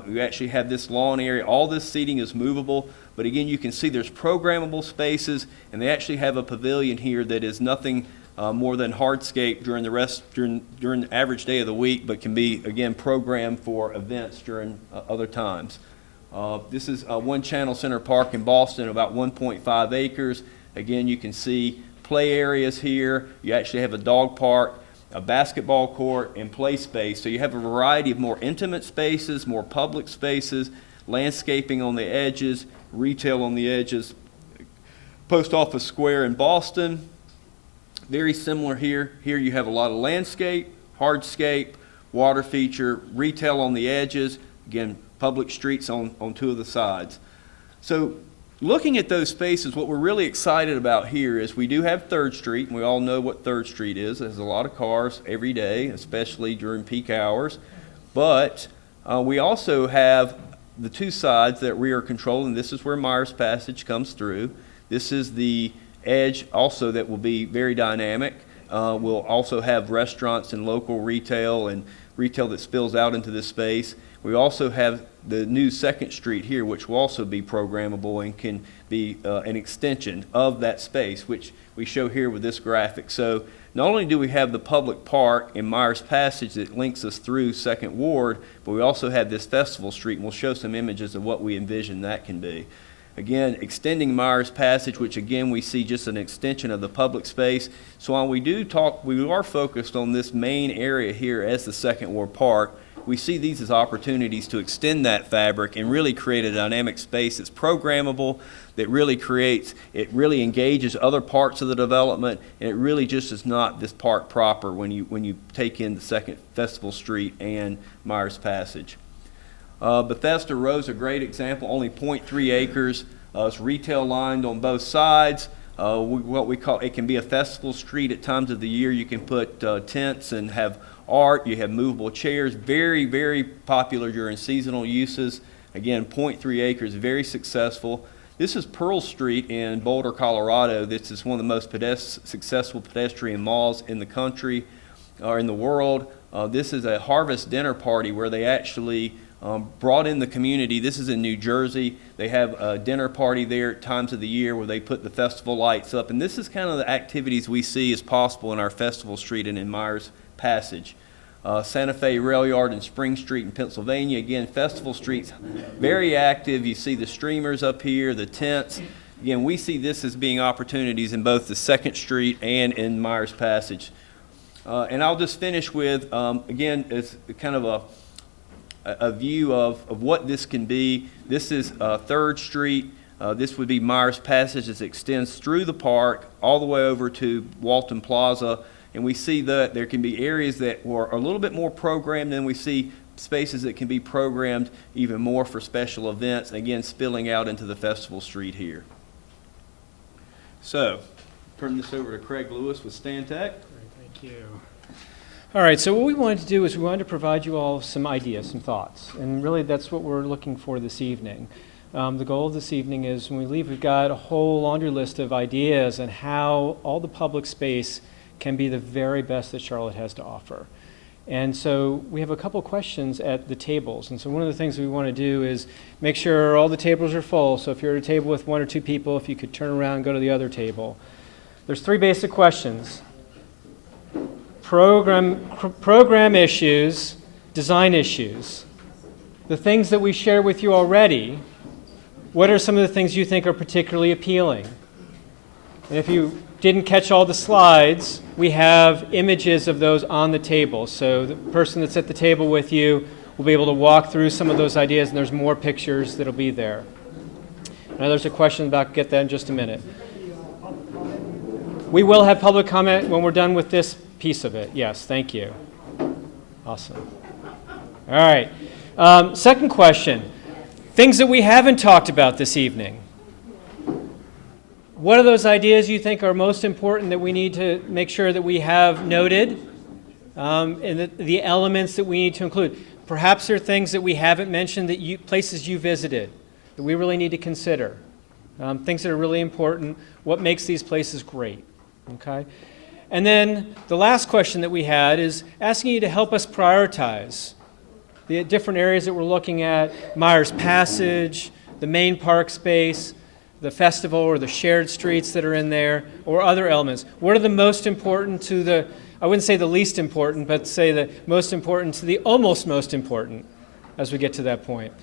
We actually have this lawn area. All this seating is movable. But again, you can see there's programmable spaces, and they actually have a pavilion here that is nothing more than hardscape during the average day of the week, but can be, again, programmed for events during other times. This is One Channel Center Park in Boston, about 1.5 acres. Again, you can see play areas here. You actually have a dog park, a basketball court, and play space. So you have a variety of more intimate spaces, more public spaces, landscaping on the edges, retail on the edges. Post Office Square in Boston, very similar here. Here you have a lot of landscape, hardscape, water feature, retail on the edges, again, public streets on two of the sides. So looking at those spaces, what we're really excited about here is we do have 3rd Street, and we all know what 3rd Street is. There's a lot of cars every day, especially during peak hours. But we also have the two sides that we are controlling. This is where Myers Passage comes through. This is the edge also that will be very dynamic. We'll also have restaurants and local retail and retail that spills out into this space. We also have the new 2nd Street here, which will also be programmable and can be an extension of that space, which we show here with this graphic. So not only do we have the public park in Myers Passage that links us through 2nd Ward, but we also have this Festival Street, and we'll show some images of what we envision that can be. Again, extending Myers Passage, which again we see just an extension of the public space. So while we do talk, we are focused on this main area here as the 2nd Ward Park. We see these as opportunities to extend that fabric and really create a dynamic space that's programmable, that really engages other parts of the development, and it really just is not this park proper when you take in the 2nd Festival Street and Myers Passage. Bethesda Row's a great example, only 0.3 acres. It's retail lined on both sides. What we call, it can be a festival street at times of the year. You can put tents and have art. You have movable chairs. Very, very popular during seasonal uses. Again, 0.3 acres, very successful. This is Pearl Street in Boulder, Colorado. This is one of the most successful pedestrian malls in the country or in the world. This is a harvest dinner party where they actually brought in the community. This is in New Jersey. They have a dinner party there at times of the year where they put the festival lights up. And this is kind of the activities we see as possible in our Festival Street and in Myers Passage. Santa Fe Rail Yard and Spring Street in Pennsylvania. Again, Festival Street's very active. You see the streamers up here, the tents. Again, we see this as being opportunities in both the 2nd Street and in Myers Passage. And I'll just finish with, again, it's kind of a view of what this can be. This is 3rd Street. This would be Myers Passage as it extends through the park all the way over to Walton Plaza. And we see that there can be areas that are a little bit more programmed, and we see spaces that can be programmed even more for special events, again, spilling out into the Festival Street here. So, turn this over to Craig Lewis with Stantec. Great, thank you. All right, so what we wanted to do is we wanted to provide you all some ideas, some thoughts, and really that's what we're looking for this evening. The goal of this evening is when we leave, we've got a whole laundry list of ideas on how all the public space can be the very best that Charlotte has to offer. And so we have a couple questions at the tables. And so one of the things we want to do is make sure all the tables are full. So if you're at a table with 1 or 2 people, if you could turn around and go to the other table. There's 3 basic questions. Program issues, design issues. The things that we share with you already, what are some of the things you think are particularly appealing? And if you didn't catch all the slides, we have images of those on the table. So the person that's at the table with you will be able to walk through some of those ideas, and there's more pictures that'll be there. Now there's a question about, get that in just a minute. We will have public comment when we're done with this piece of it. Yes, thank you. Awesome. All right. Second question, things that we haven't talked about this evening. What are those ideas you think are most important that we need to make sure that we have noted, and the elements that we need to include? Perhaps there are things that we haven't mentioned, that places you visited, that we really need to consider. Things that are really important, what makes these places great, okay? And then the last question that we had is asking you to help us prioritize the different areas that we're looking at, Myers Passage, the main park space, the festival or the shared streets that are in there, or other elements? What are the most important to the, I wouldn't say the least important, but say the most important to the almost most important as we get to that point?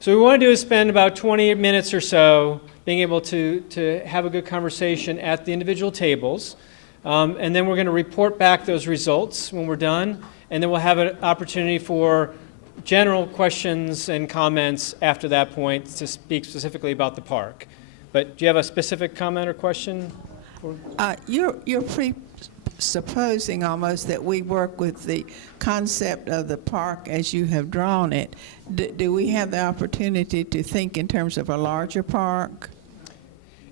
So what we want to do is spend about 20 minutes or so being able to have a good conversation at the individual tables. And then we're going to report back those results when we're done. And then we'll have an opportunity for general questions and comments after that point to speak specifically about the park. But do you have a specific comment or question? You're presupposing almost that we work with the concept of the park as you have drawn it. Do we have the opportunity to think in terms of a larger park?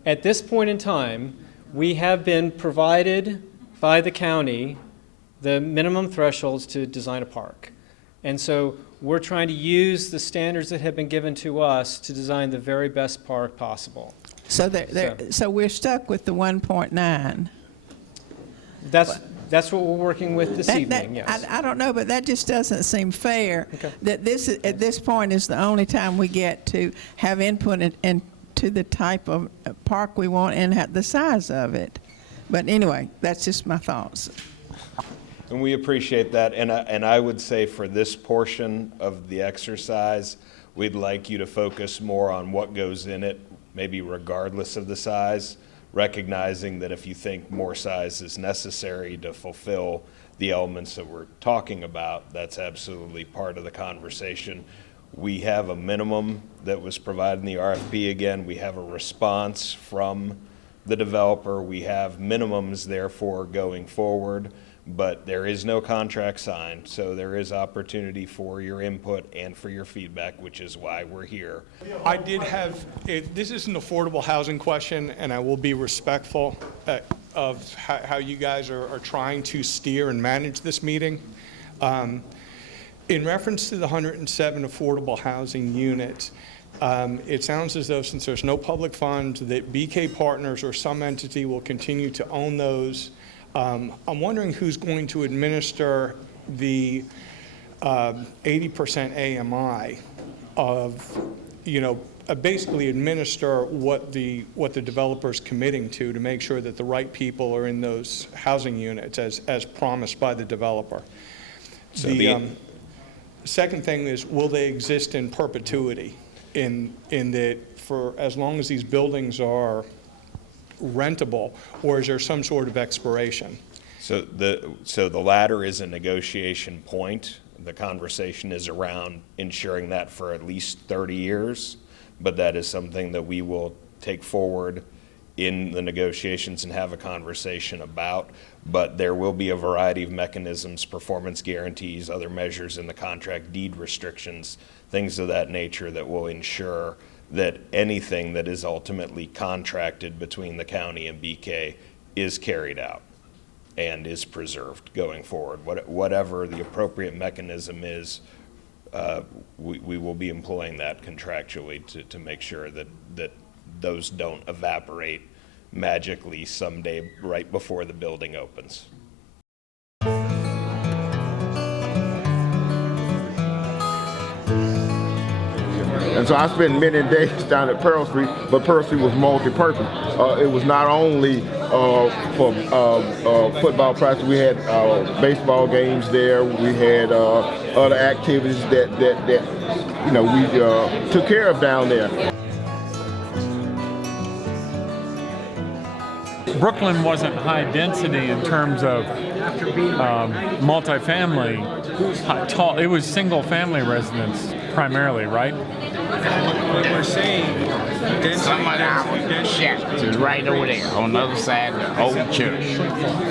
At this point in time, we have been provided by the county the minimum thresholds to design a park. And so we're trying to use the standards that have been given to us to design the very best park possible. So we're stuck with the 1.9. That's what we're working with this evening, yes. I don't know, but that just doesn't seem fair. Okay. That at this point is the only time we get to have input into the type of park we want and the size of it. But anyway, that's just my thoughts. And we appreciate that. And I would say for this portion of the exercise, we'd like you to focus more on what goes in it, maybe regardless of the size, recognizing that if you think more size is necessary to fulfill the elements that we're talking about, that's absolutely part of the conversation. We have a minimum that was provided in the RFP. Again, we have a response from the developer. We have minimums, therefore, going forward, but there is no contract signed, so there is opportunity for your input and for your feedback, which is why we're here. I did have, this is an affordable housing question, and I will be respectful of how you guys are trying to steer and manage this meeting. In reference to the 107 affordable housing units, it sounds as though since there's no public funds, that BK Partners or some entity will continue to own those. I'm wondering who's going to administer the 80% AMI of, basically administer what the developer's committing to make sure that the right people are in those housing units as promised by the developer. So the second thing is, will they exist in perpetuity in that for as long as these buildings are rentable, or is there some sort of expiration? So the latter is a negotiation point. The conversation is around ensuring that for at least 30 years, but that is something that we will take forward in the negotiations and have a conversation about. But there will be a variety of mechanisms, performance guarantees, other measures in the contract, deed restrictions, things of that nature that will ensure that anything that is ultimately contracted between the county and BK is carried out and is preserved going forward. Whatever the appropriate mechanism is, we will be employing that contractually to make sure that those don't evaporate magically someday right before the building opens. And so I spent many days down at Pearl Street, but Pearl Street was multi-purpose. It was not only for football practice. We had baseball games there. We had other activities that we took care of down there. Brooklyn wasn't high density in terms of multifamily. Tall. It was single family residence primarily, right? What we're saying, some of our shacks is right over there on the other side of the old church.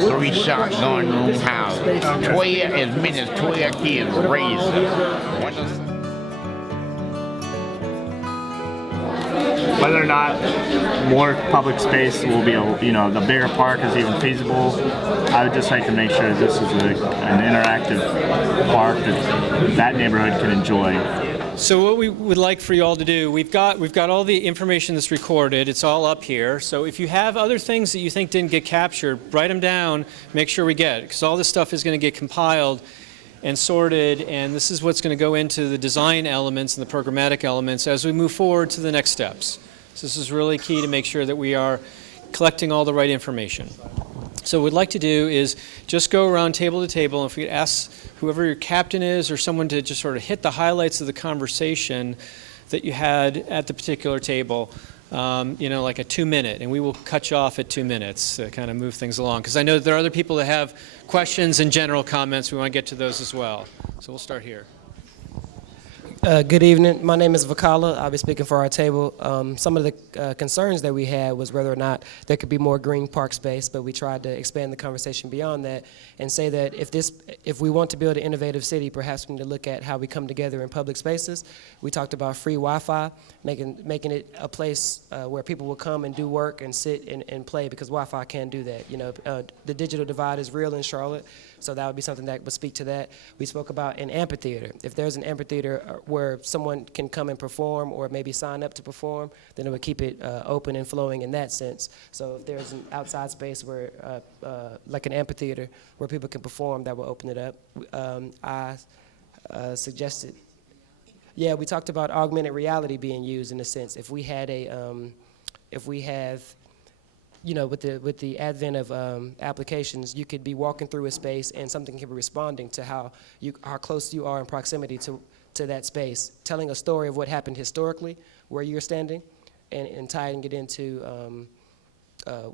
3 shotgun room houses. 12, as many as 12 kids raised. Whether or not more public space will be, the bigger park is even feasible, I would just like to make sure this is an interactive park that neighborhood can enjoy. So what we would like for you all to do, we've got all the information that's recorded. It's all up here. So if you have other things that you think didn't get captured, write them down, make sure we get it, because all this stuff is going to get compiled and sorted, and this is what's going to go into the design elements and the programmatic elements as we move forward to the next steps. So this is really key to make sure that we are collecting all the right information. So what we'd like to do is just go around table to table, and if we could ask whoever your captain is or someone to just sort of hit the highlights of the conversation that you had at the particular table, like a 2-minute, and we will cut you off at 2 minutes to kind of move things along. Because I know there are other people that have questions and general comments. We want to get to those as well. So we'll start here. Good evening. My name is Vakala. I'll be speaking for our table. Some of the concerns that we had was whether or not there could be more green park space, but we tried to expand the conversation beyond that and say that if we want to build an innovative city, perhaps we need to look at how we come together in public spaces. We talked about free Wi-Fi, making it a place where people will come and do work and sit and play, because Wi-Fi can do that. The digital divide is real in Charlotte, so that would be something that would speak to that. We spoke about an amphitheater. If there's an amphitheater where someone can come and perform or maybe sign up to perform, then it would keep it open and flowing in that sense. So if there's an outside space where, like an amphitheater, where people can perform, that will open it up. I suggested, we talked about augmented reality being used in a sense. If we had with the advent of applications, you could be walking through a space and something can be responding to how close you are in proximity to that space, telling a story of what happened historically, where you're standing, and tying it into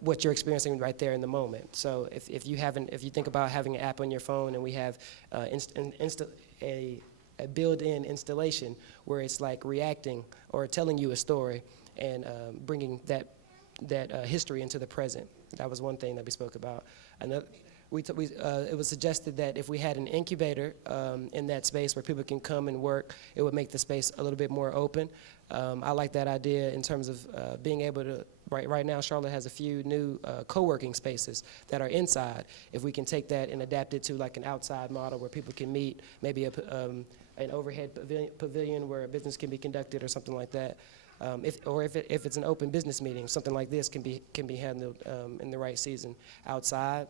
what you're experiencing right there in the moment. So if you think about having an app on your phone, and we have a built-in installation where it's like reacting or telling you a story and bringing that history into the present. That was one thing that we spoke about. Another, it was suggested that if we had an incubator in that space where people can come and work, it would make the space a little bit more open. I like that idea in terms of being able to, right now Charlotte has a few new co-working spaces that are inside. If we can take that and adapt it to like an outside model where people can meet, maybe an overhead pavilion where a business can be conducted or something like that. If it's an open business meeting, something like this can be handled in the right season outside.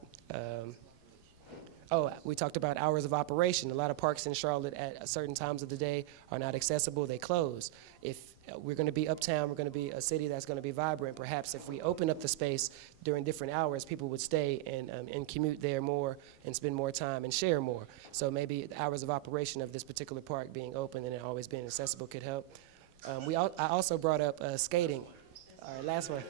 We talked about hours of operation. A lot of parks in Charlotte at certain times of the day are not accessible. They close. If we're going to be uptown, we're going to be a city that's going to be vibrant. Perhaps if we open up the space during different hours, people would stay and commute there more and spend more time and share more. So maybe the hours of operation of this particular park being open and it always being accessible could help. I also brought up skating. All right, last one.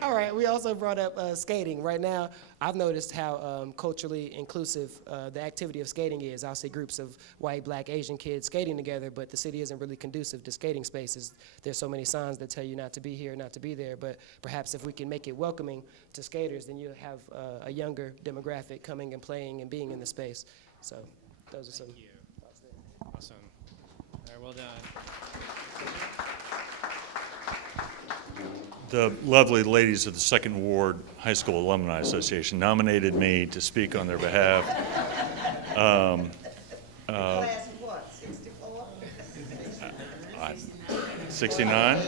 All right, we also brought up skating. Right now, I've noticed how culturally inclusive the activity of skating is. I'll see groups of white, black, Asian kids skating together, but the city isn't really conducive to skating spaces. There's so many signs that tell you not to be here, not to be there, but perhaps if we can make it welcoming to skaters, then you'll have a younger demographic coming and playing and being in the space. So those are some. Thank you. Awesome. All right, well done. The lovely ladies of the Second Ward High School Alumni Association nominated me to speak on their behalf. Class of what, 64? 69?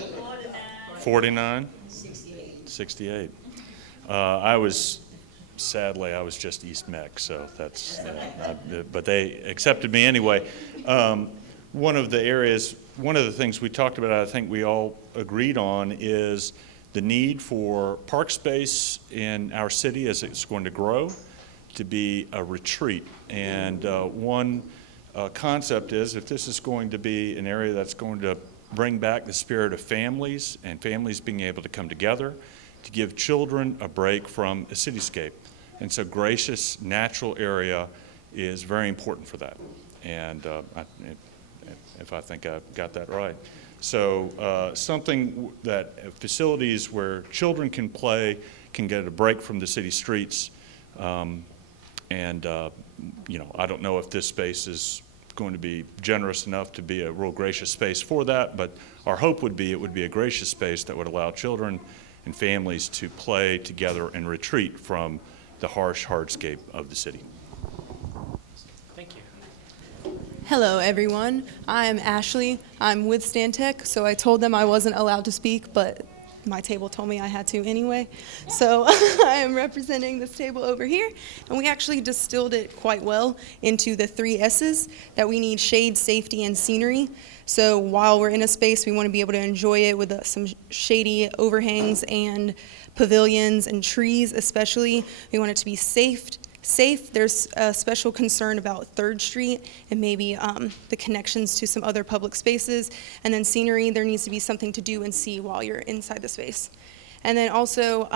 49? 68. I was just East Meck, so that's but they accepted me anyway. One of the things we talked about, I think we all agreed on, is the need for park space in our city as it's going to grow to be a retreat. And one concept is, if this is going to be an area that's going to bring back the spirit of families and families being able to come together, to give children a break from a cityscape. And so gracious, natural area is very important for that. And if I think I've got that right. So something that facilities where children can play, can get a break from the city streets. I don't know if this space is going to be generous enough to be a real gracious space for that, but our hope would be it would be a gracious space that would allow children and families to play together and retreat from the harsh hardscape of the city. Thank you. Hello, everyone. I'm Ashley. I'm with Stantec, so I told them I wasn't allowed to speak, but my table told me I had to anyway. So I am representing this table over here, and we actually distilled it quite well into the 3 S's that we need: shade, safety, and scenery. So while we're in a space, we want to be able to enjoy it with some shady overhangs and pavilions and trees especially. We want it to be safe. There's a special concern about 3rd Street and maybe the connections to some other public spaces. And then scenery, there needs to be something to do and see while you're inside the space. And then also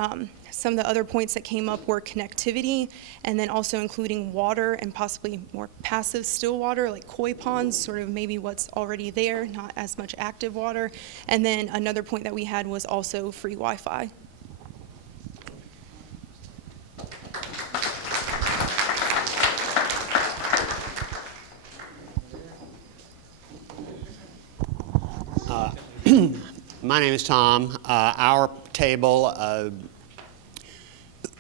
some of the other points that came up were connectivity, and then also including water and possibly more passive still water like koi ponds, sort of maybe what's already there, not as much active water. And then another point that we had was also free Wi-Fi. My name is Tom. Our table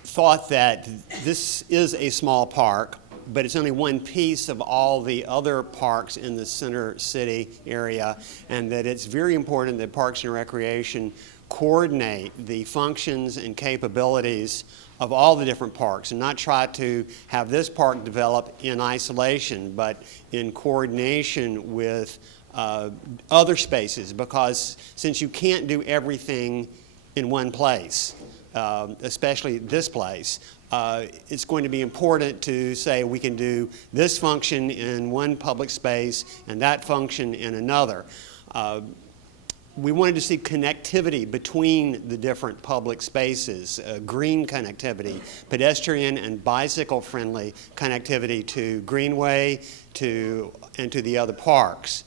thought that this is a small park, but it's only one piece of all the other parks in the center city area, and that it's very important that Parks and Recreation coordinate the functions and capabilities of all the different parks and not try to have this park develop in isolation, but in coordination with other spaces, because since you can't do everything in one place, especially this place, it's going to be important to say we can do this function in one public space and that function in another. We wanted to see connectivity between the different public spaces, green connectivity, pedestrian and bicycle-friendly connectivity to Greenway and to the other parks.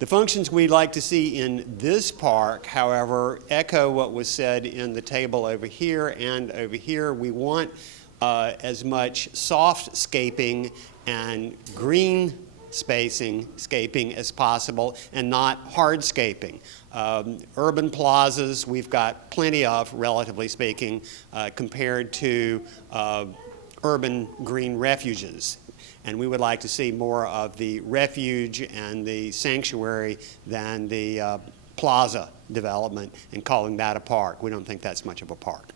The functions we'd like to see in this park, however, echo what was said in the table over here and over here. We want as much soft scaping and green scaping as possible, and not hardscaping. Urban plazas we've got plenty of, relatively speaking, compared to urban green refuges. And we would like to see more of the refuge and the sanctuary than the plaza development and calling that a park. We don't think that's much of a park.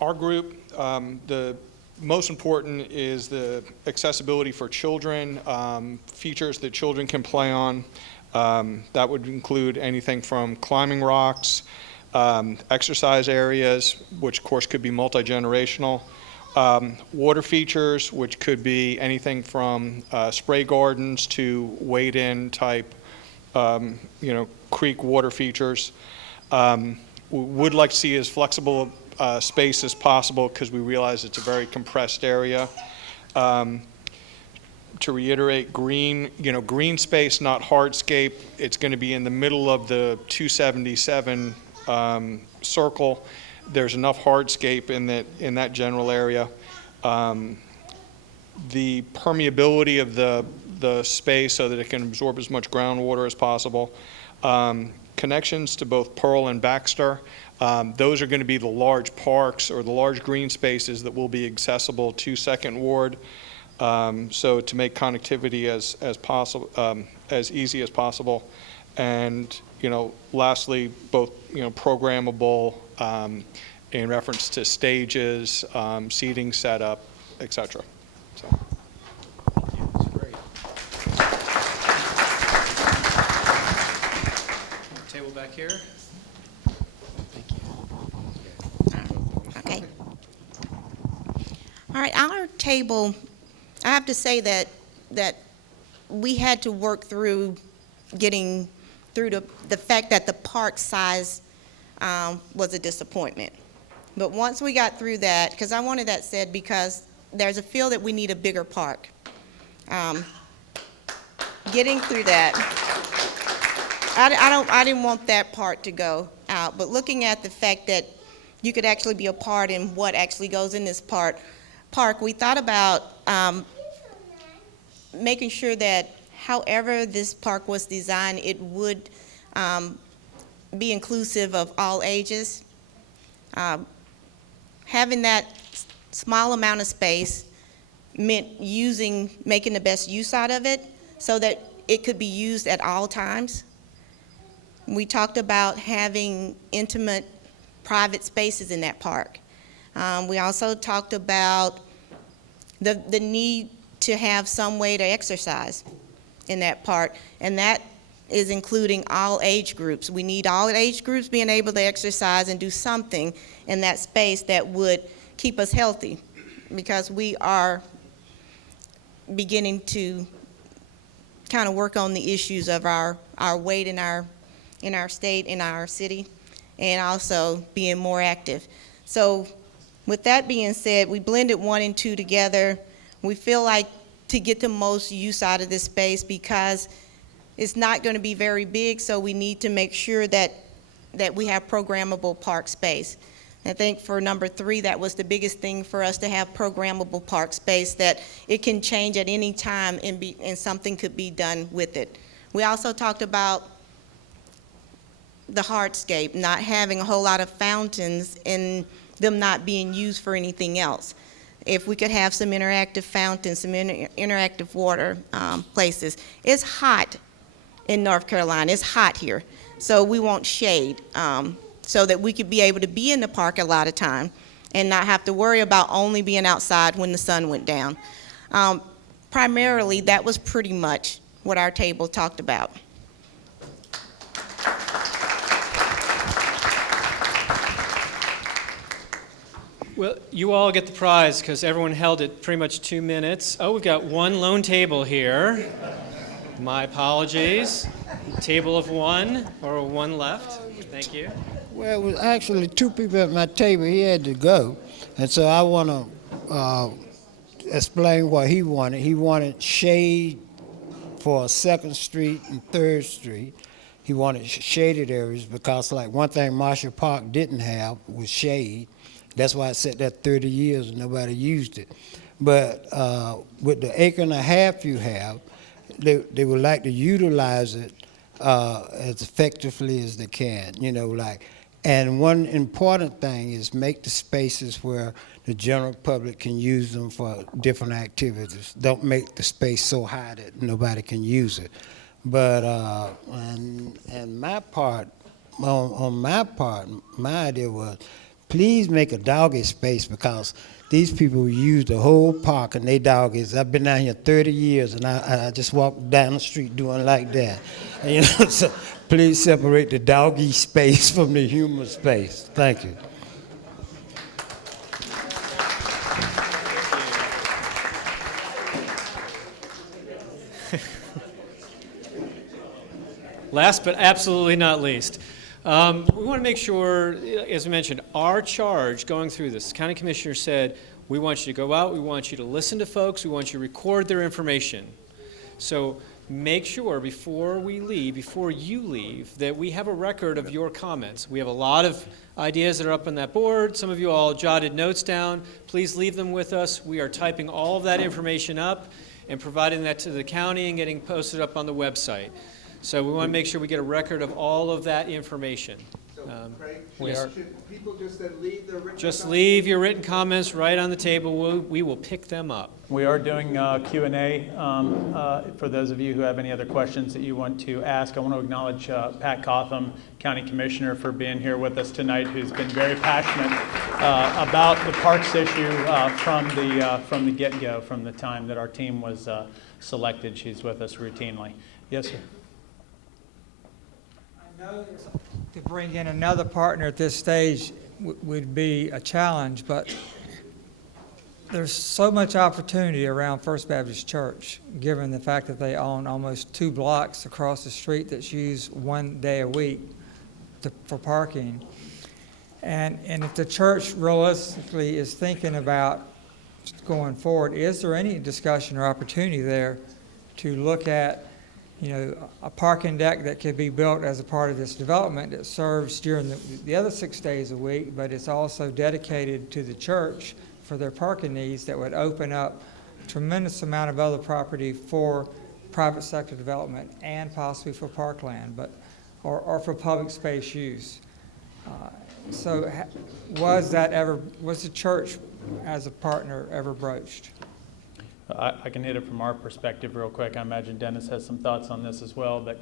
Our group, the most important is the accessibility for children, features that children can play on. That would include anything from climbing rocks, exercise areas, which of course could be multi-generational, water features, which could be anything from spray gardens to wade-in type, creek water features. We would like to see as flexible space as possible, because we realize it's a very compressed area. To reiterate, green space, not hardscape. It's going to be in the middle of the 277 circle. There's enough hardscape in that general area. The permeability of the space so that it can absorb as much groundwater as possible. Connections to both Pearl and Baxter. Those are going to be the large parks or the large green spaces that will be accessible to Second Ward. So to make connectivity as possible, as easy as possible, and lastly, both programmable in reference to stages, seating setup, etc. So. Table back here. Okay. All right, our table, I have to say that we had to work through getting through the fact that the park size was a disappointment. But once we got through that, because I wanted that said because there's a feel that we need a bigger park. Getting through that, I didn't want that part to go out, but looking at the fact that you could actually be a part in what actually goes in this park, we thought about making sure that however this park was designed, it would be inclusive of all ages. Having that small amount of space meant making the best use out of it so that it could be used at all times. We talked about having intimate, private spaces in that park. We also talked about the need to have some way to exercise in that park, and that is including all age groups. We need all age groups being able to exercise and do something in that space that would keep us healthy, because we are beginning to kind of work on the issues of our weight in our state, in our city, and also being more active. So with that being said, we blended 1 and 2 together. We feel like to get the most use out of this space, because it's not going to be very big, so we need to make sure that we have programmable park space. I think for number 3, that was the biggest thing for us, to have programmable park space, that it can change at any time and something could be done with it. We also talked about the hardscape, not having a whole lot of fountains and them not being used for anything else. If we could have some interactive fountains, some interactive water places. It's hot in North Carolina. It's hot here. So we want shade so that we could be able to be in the park a lot of time and not have to worry about only being outside when the sun went down. Primarily, that was pretty much what our table talked about. Well, you all get the prize because everyone held it pretty much 2 minutes. Oh, we've got one lone table here. My apologies. Table of 1, or 1 left. Thank you. Well, it was actually 2 people at my table. He had to go. And so I want to explain what he wanted. He wanted shade for 2nd Street and 3rd Street. He wanted shaded areas because, like, one thing Marshall Park didn't have was shade. That's why it sat there 30 years and nobody used it. But with the 1.5 acres you have, they would like to utilize it as effectively as they can, and one important thing is make the spaces where the general public can use them for different activities. Don't make the space so high that nobody can use it. But and my part, on my part, my idea was, please make a doggy space, because these people use the whole park and they doggies. I've been down here 30 years and I just walk down the street doing like that. And, so please separate the doggy space from the human space. Thank you. Last but absolutely not least, we want to make sure, as we mentioned, our charge going through this, the county commissioner said, we want you to go out, we want you to listen to folks, we want you to record their information. So make sure before you leave, that we have a record of your comments. We have a lot of ideas that are up on that board. Some of you all jotted notes down. Please leave them with us. We are typing all of that information up and providing that to the county and getting posted up on the website. So we want to make sure we get a record of all of that information. Should people just then leave their written Just comments? leave your written comments right on the table. We will pick them up. We are doing Q&A for those of you who have any other questions that you want to ask. I want to acknowledge Pat Cotham, County Commissioner, for being here with us tonight, who's been very passionate about the parks issue from the get-go, from the time that our team was selected. She's with us routinely. Yes, sir. To bring in another partner at this stage would be a challenge, but there's so much opportunity around First Baptist Church, given the fact that they own almost 2 blocks across the street that's used 1 day a week for parking. And if the church realistically is thinking about going forward, is there any discussion or opportunity there to look at a parking deck that could be built as a part of this development that serves during the other 6 days a week, but it's also dedicated to the church for their parking needs, that would open up a tremendous amount of other property for private sector development and possibly for parkland, or for public space use. So was the church as a partner ever broached? I can hit it from our perspective real quick. I imagine Dennis has some thoughts on this as well, but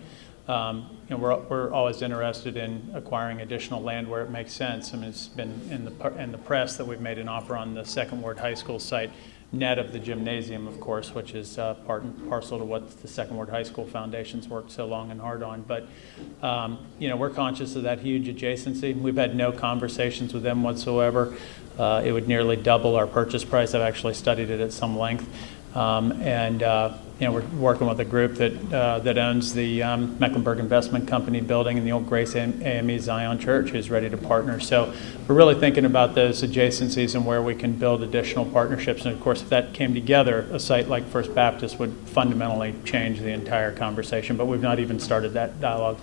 we're always interested in acquiring additional land where it makes sense. I mean, it's been in the press that we've made an offer on the Second Ward High School site, net of the gymnasium, of course, which is part and parcel to what the Second Ward High School Foundation's worked so long and hard on. But we're conscious of that huge adjacency. We've had no conversations with them whatsoever. It would nearly double our purchase price. I've actually studied it at some length. We're working with a group that owns the Mecklenburg Investment Company building in the old Grace AME Zion Church, who's ready to partner. So we're really thinking about those adjacencies and where we can build additional partnerships. And of course, if that came together, a site like First Baptist would fundamentally change the entire conversation. But we've not even started that dialogue.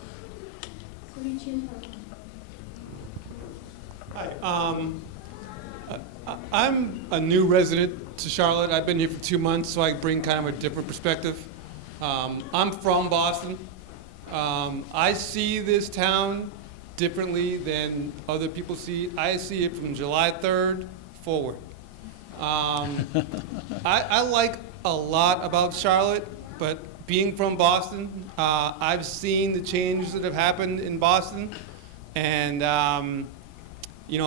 Hi. I'm a new resident to Charlotte. I've been here for 2 months, so I bring kind of a different perspective. I'm from Boston. I see this town differently than other people see it. I see it from July 3rd forward. I like a lot about Charlotte, but being from Boston, I've seen the changes that have happened in Boston, and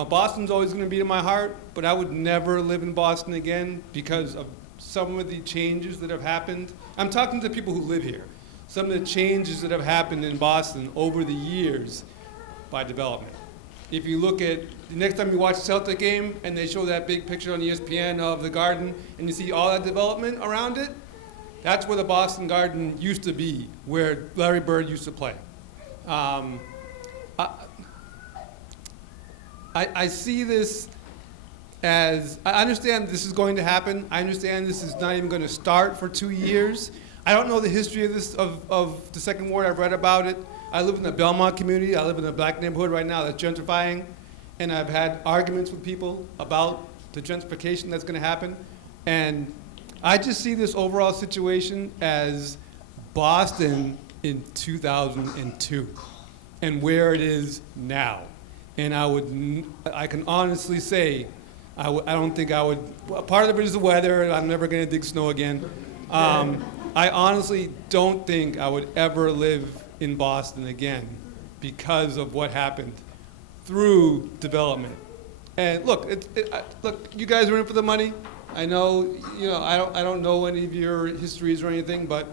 Boston's always going to be in my heart, but I would never live in Boston again because of some of the changes that have happened. I'm talking to people who live here. Some of the changes that have happened in Boston over the years by development. If you look at, the next time you watch a Celtic game and they show that big picture on ESPN of the Garden and you see all that development around it, that's where the Boston Garden used to be, where Larry Bird used to play. I see this as, I understand this is going to happen. I understand this is not even going to start for 2 years. I don't know the history of this, of the Second Ward. I've read about it. I live in the Belmont community. I live in a black neighborhood right now that's gentrifying. And I've had arguments with people about the gentrification that's going to happen. And I just see this overall situation as Boston in 2002 and where it is now. And I can honestly say, I don't think I would, well, part of it is the weather, and I'm never going to dig snow again. I honestly don't think I would ever live in Boston again because of what happened through development. And look, look, you guys are in it for the money. I know, I don't know any of your histories or anything, but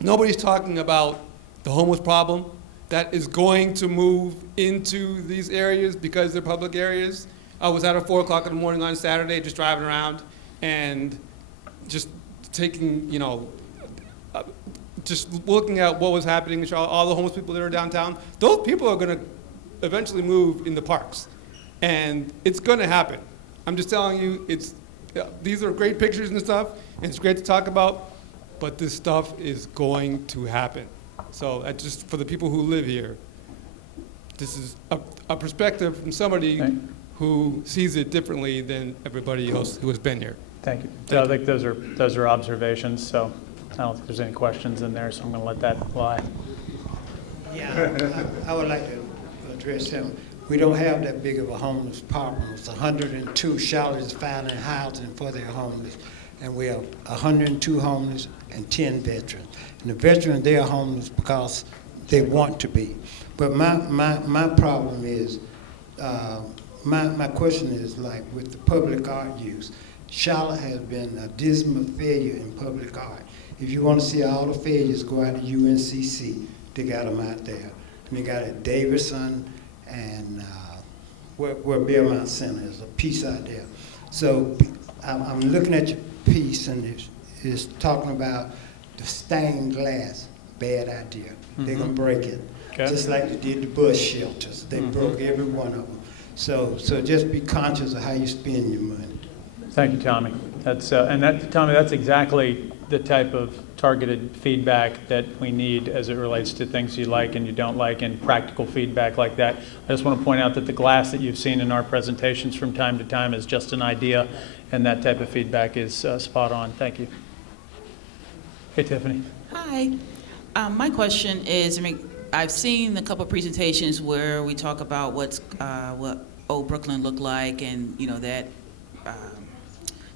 nobody's talking about the homeless problem that is going to move into these areas because they're public areas. I was out at 4 o'clock in the morning on Saturday just driving around and just taking, just looking at what was happening in Charlotte, all the homeless people that are downtown. Those people are going to eventually move in the parks. And it's going to happen. I'm just telling you, these are great pictures and stuff, and it's great to talk about, but this stuff is going to happen. So just for the people who live here, this is a perspective from somebody who sees it differently than everybody else who has been here. Thank you. So I think those are observations, so I don't think there's any questions in there, so I'm going to let that fly. Yeah, I would like to address him. We don't have that big of a homeless problem. It's 102. Charlotte is finding housing for their homeless, and we have 102 homeless and 10 veterans. And the veterans, they are homeless because they want to be. But my problem is, my question is like with the public art use. Charlotte has been a dismal failure in public art. If you want to see all the failures, go out to UNCC. They got them out there. And they got at Davidson and where Belmont Center is, a piece out there. So I'm looking at your piece and it's talking about the stained glass, bad idea. They're gonna break it. Okay. Just like they did the bus shelters. They broke every one of them. So just be conscious of how you spend your money. Thank you, Tommy. Tommy, that's exactly the type of targeted feedback that we need as it relates to things you like and you don't like, and practical feedback like that. I just want to point out that the glass that you've seen in our presentations from time to time is just an idea, and that type of feedback is spot on. Thank you. Hey, Tiffany. Hi. My question is I've seen a couple of presentations where we talk about what Old Brooklyn looked like, and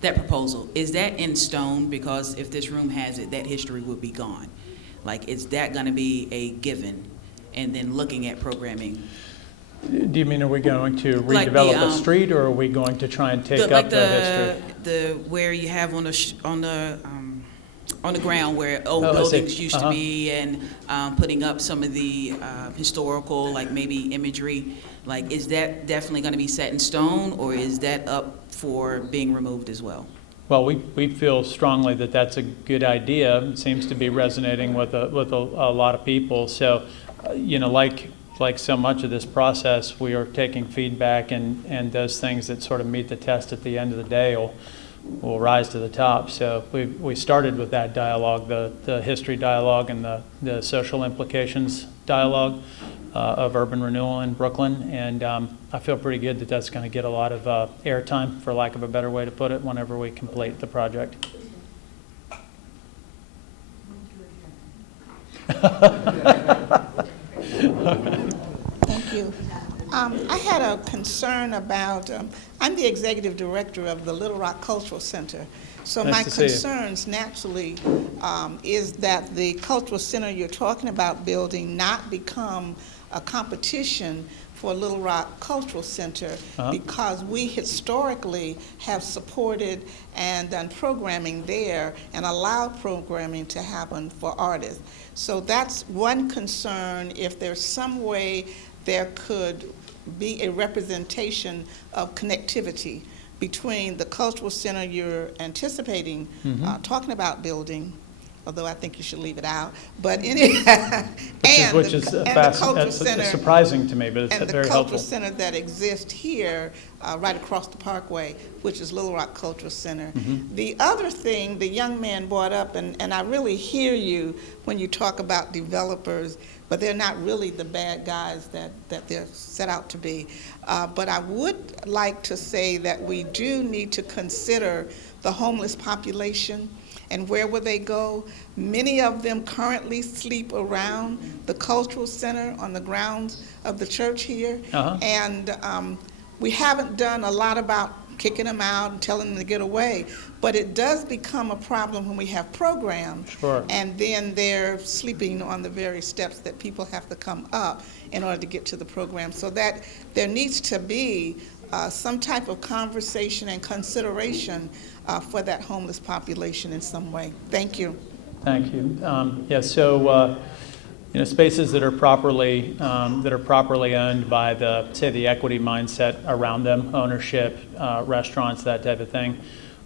that proposal. Is that in stone? Because if this room has it, that history would be gone. Like, is that going to be a given? And then looking at programming. Do you mean, are we going to Like redevelop the, a street, or are we going to try and take up the history? The where you have on the ground where old Oh, I see. buildings used to be, and putting up some of the historical, like maybe imagery. Like, is that definitely going to be set in stone, or is that up for being removed as well? Well, we feel strongly that that's a good idea. It seems to be resonating with a lot of people. So, like so much of this process, we are taking feedback, and those things that sort of meet the test at the end of the day will rise to the top. So we started with that dialogue, the history dialogue and the social implications dialogue of urban renewal in Brooklyn, and I feel pretty good that that's going to get a lot of airtime, for lack of a better way to put it, whenever we complete the project. Thank you. I had a concern about, I'm the executive director of the Little Rock Cultural Center. So Nice my to see you. concerns naturally is that the cultural center you're talking about building not become a competition for Little Rock Cultural Center, because we historically have supported and done programming there and allowed programming to happen for artists. So that's one concern, if there's some way there could be a representation of connectivity between the cultural center you're anticipating talking about building, although I think you should leave it out, but Which is surprising to me, but it's and the very cultural helpful. center that exists here, right across the parkway, which is Little Rock Cultural Center. The other thing the young man brought up, and I really hear you when you talk about developers, but they're not really the bad guys that they're set out to be. But I would like to say that we do need to consider the homeless population. And where will they go? Many of them currently sleep around the cultural center on the grounds of the church here. And we haven't done a lot about kicking them out and telling them to get away. But it does become a problem when we have programs. Sure. And then they're sleeping on the very steps that people have to come up in order to get to the program. So that there needs to be some type of conversation and consideration for that homeless population in some way. Thank you. Thank you. So spaces that are properly owned by the equity mindset around them, ownership, restaurants, that type of thing,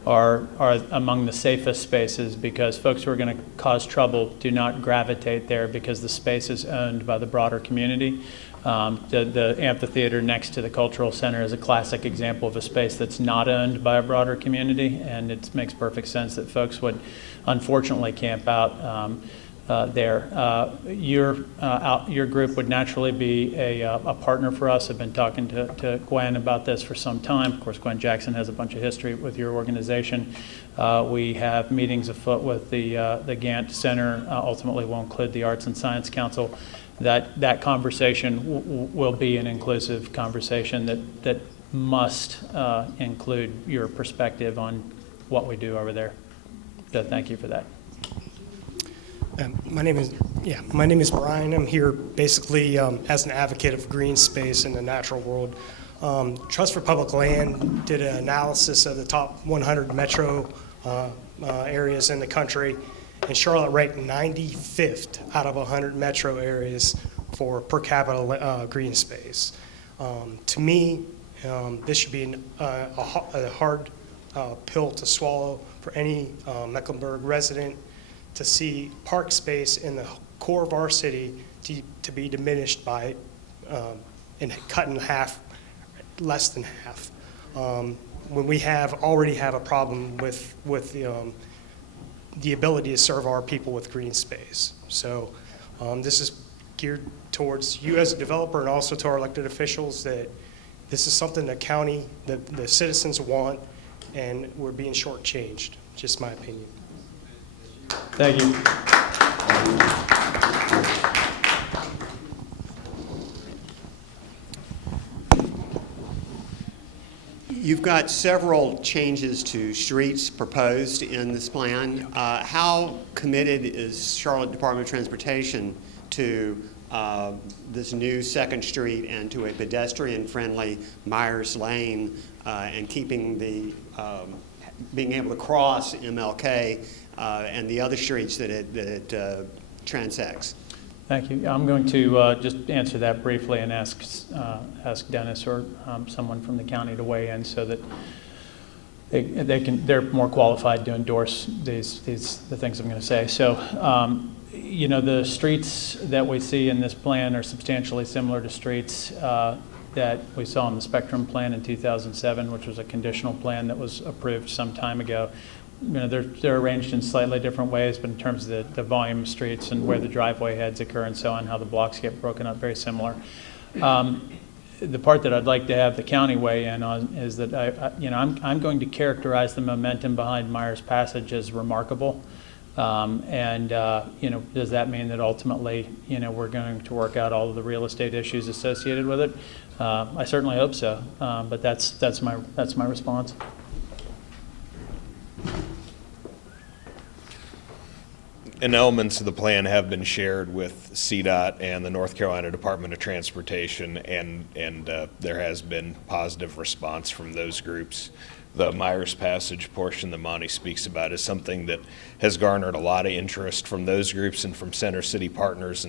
are among the safest spaces, because folks who are going to cause trouble do not gravitate there because the space is owned by the broader community. The amphitheater next to the cultural center is a classic example of a space that's not owned by a broader community, and it makes perfect sense that folks would unfortunately camp out there. Your group would naturally be a partner for us. I've been talking to Gwen about this for some time. Of course, Gwen Jackson has a bunch of history with your organization. We have meetings afoot with the Gantt Center. Ultimately, will include the Arts and Science Council. That conversation will be an inclusive conversation that must include your perspective on what we do over there. So thank you for that. My name is Brian. I'm here basically as an advocate of green space in the natural world. Trust for Public Land did an analysis of the top 100 metro areas in the country, and Charlotte ranked 95th out of 100 metro areas for per capita green space. To me, this should be a hard pill to swallow for any Mecklenburg resident, to see park space in the core of our city to be diminished by and cut in half, less than half. When we already have a problem with the ability to serve our people with green space. So this is geared towards you as a developer, and also to our elected officials, that this is something the county, the citizens want, and we're being shortchanged. Just my opinion. Thank you. You've got several changes to streets proposed in this plan. How committed is Charlotte Department of Transportation to this new 2nd Street and to a pedestrian-friendly Myers Lane and keeping the being able to cross MLK and the other streets that it transects? Thank you. I'm going to just answer that briefly and ask Dennis or someone from the county to weigh in so that they're more qualified to endorse the things I'm going to say. So, you know, the streets that we see in this plan are substantially similar to streets that we saw in the Spectrum Plan in 2007, which was a conditional plan that was approved some time ago. You know, they're arranged in slightly different ways, but in terms of the volume of streets and where the driveway heads occur and so on, how the blocks get broken up, very similar. The part that I'd like to have the county weigh in on is that I'm going to characterize the momentum behind Myers Passage as remarkable. You know, does that mean that ultimately, you know, we're going to work out all of the real estate issues associated with it? I certainly hope so, but that's my response. And elements of the plan have been shared with CDOT and the North Carolina Department of Transportation, and there has been positive response from those groups. The Myers Passage portion that Monty speaks about is something that has garnered a lot of interest from those groups and from Center City Partners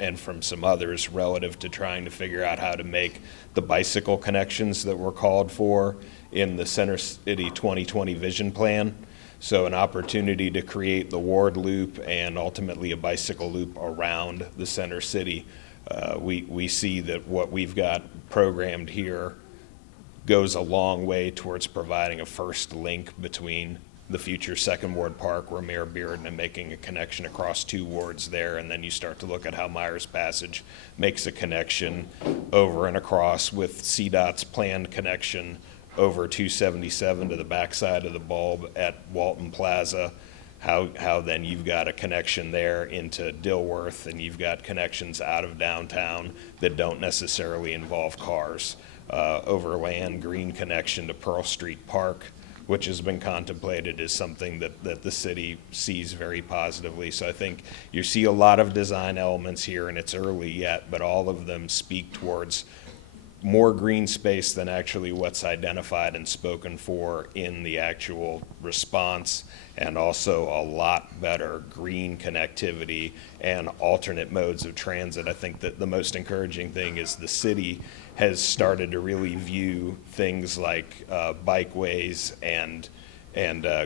and from some others relative to trying to figure out how to make the bicycle connections that were called for in the Center City 2020 Vision Plan. So an opportunity to create the Ward Loop and ultimately a bicycle loop around the Center City. We see that what we've got programmed here goes a long way towards providing a first link between the future Second Ward Park where Mayor Bearden and making a connection across 2 wards there, and then you start to look at how Myers Passage makes a connection over and across with CDOT's planned connection over 277 to the backside of the bulb at Walton Plaza, how then you've got a connection there into Dilworth, and you've got connections out of downtown that don't necessarily involve cars. Overland Green connection to Pearl Street Park, which has been contemplated, is something that the city sees very positively. So I think you see a lot of design elements here, and it's early yet, but all of them speak towards more green space than actually what's identified and spoken for in the actual response, and also a lot better green connectivity and alternate modes of transit. I think that the most encouraging thing is the city has started to really view things like bikeways and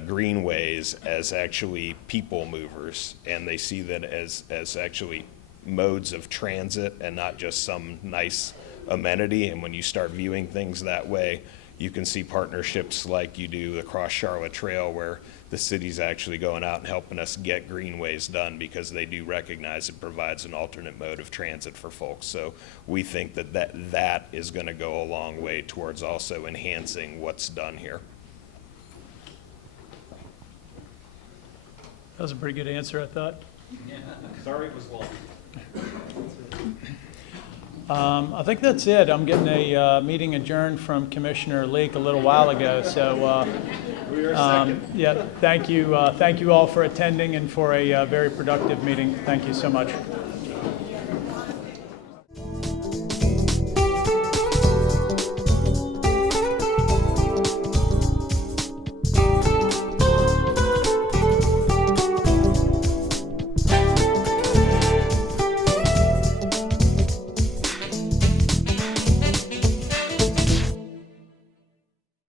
greenways as actually people movers, and they see that as actually modes of transit and not just some nice amenity. And when you start viewing things that way, you can see partnerships like you do the Cross Charlotte Trail, where the city's actually going out and helping us get greenways done because they do recognize it provides an alternate mode of transit for folks. So we think that is going to go a long way towards also enhancing what's done here. That was a pretty good answer, I thought. Yeah. Sorry it was long. I think that's it. I'm getting a meeting adjourned from Commissioner Leek a little while ago. So, yeah, thank you all for attending and for a very productive meeting. Thank you so much.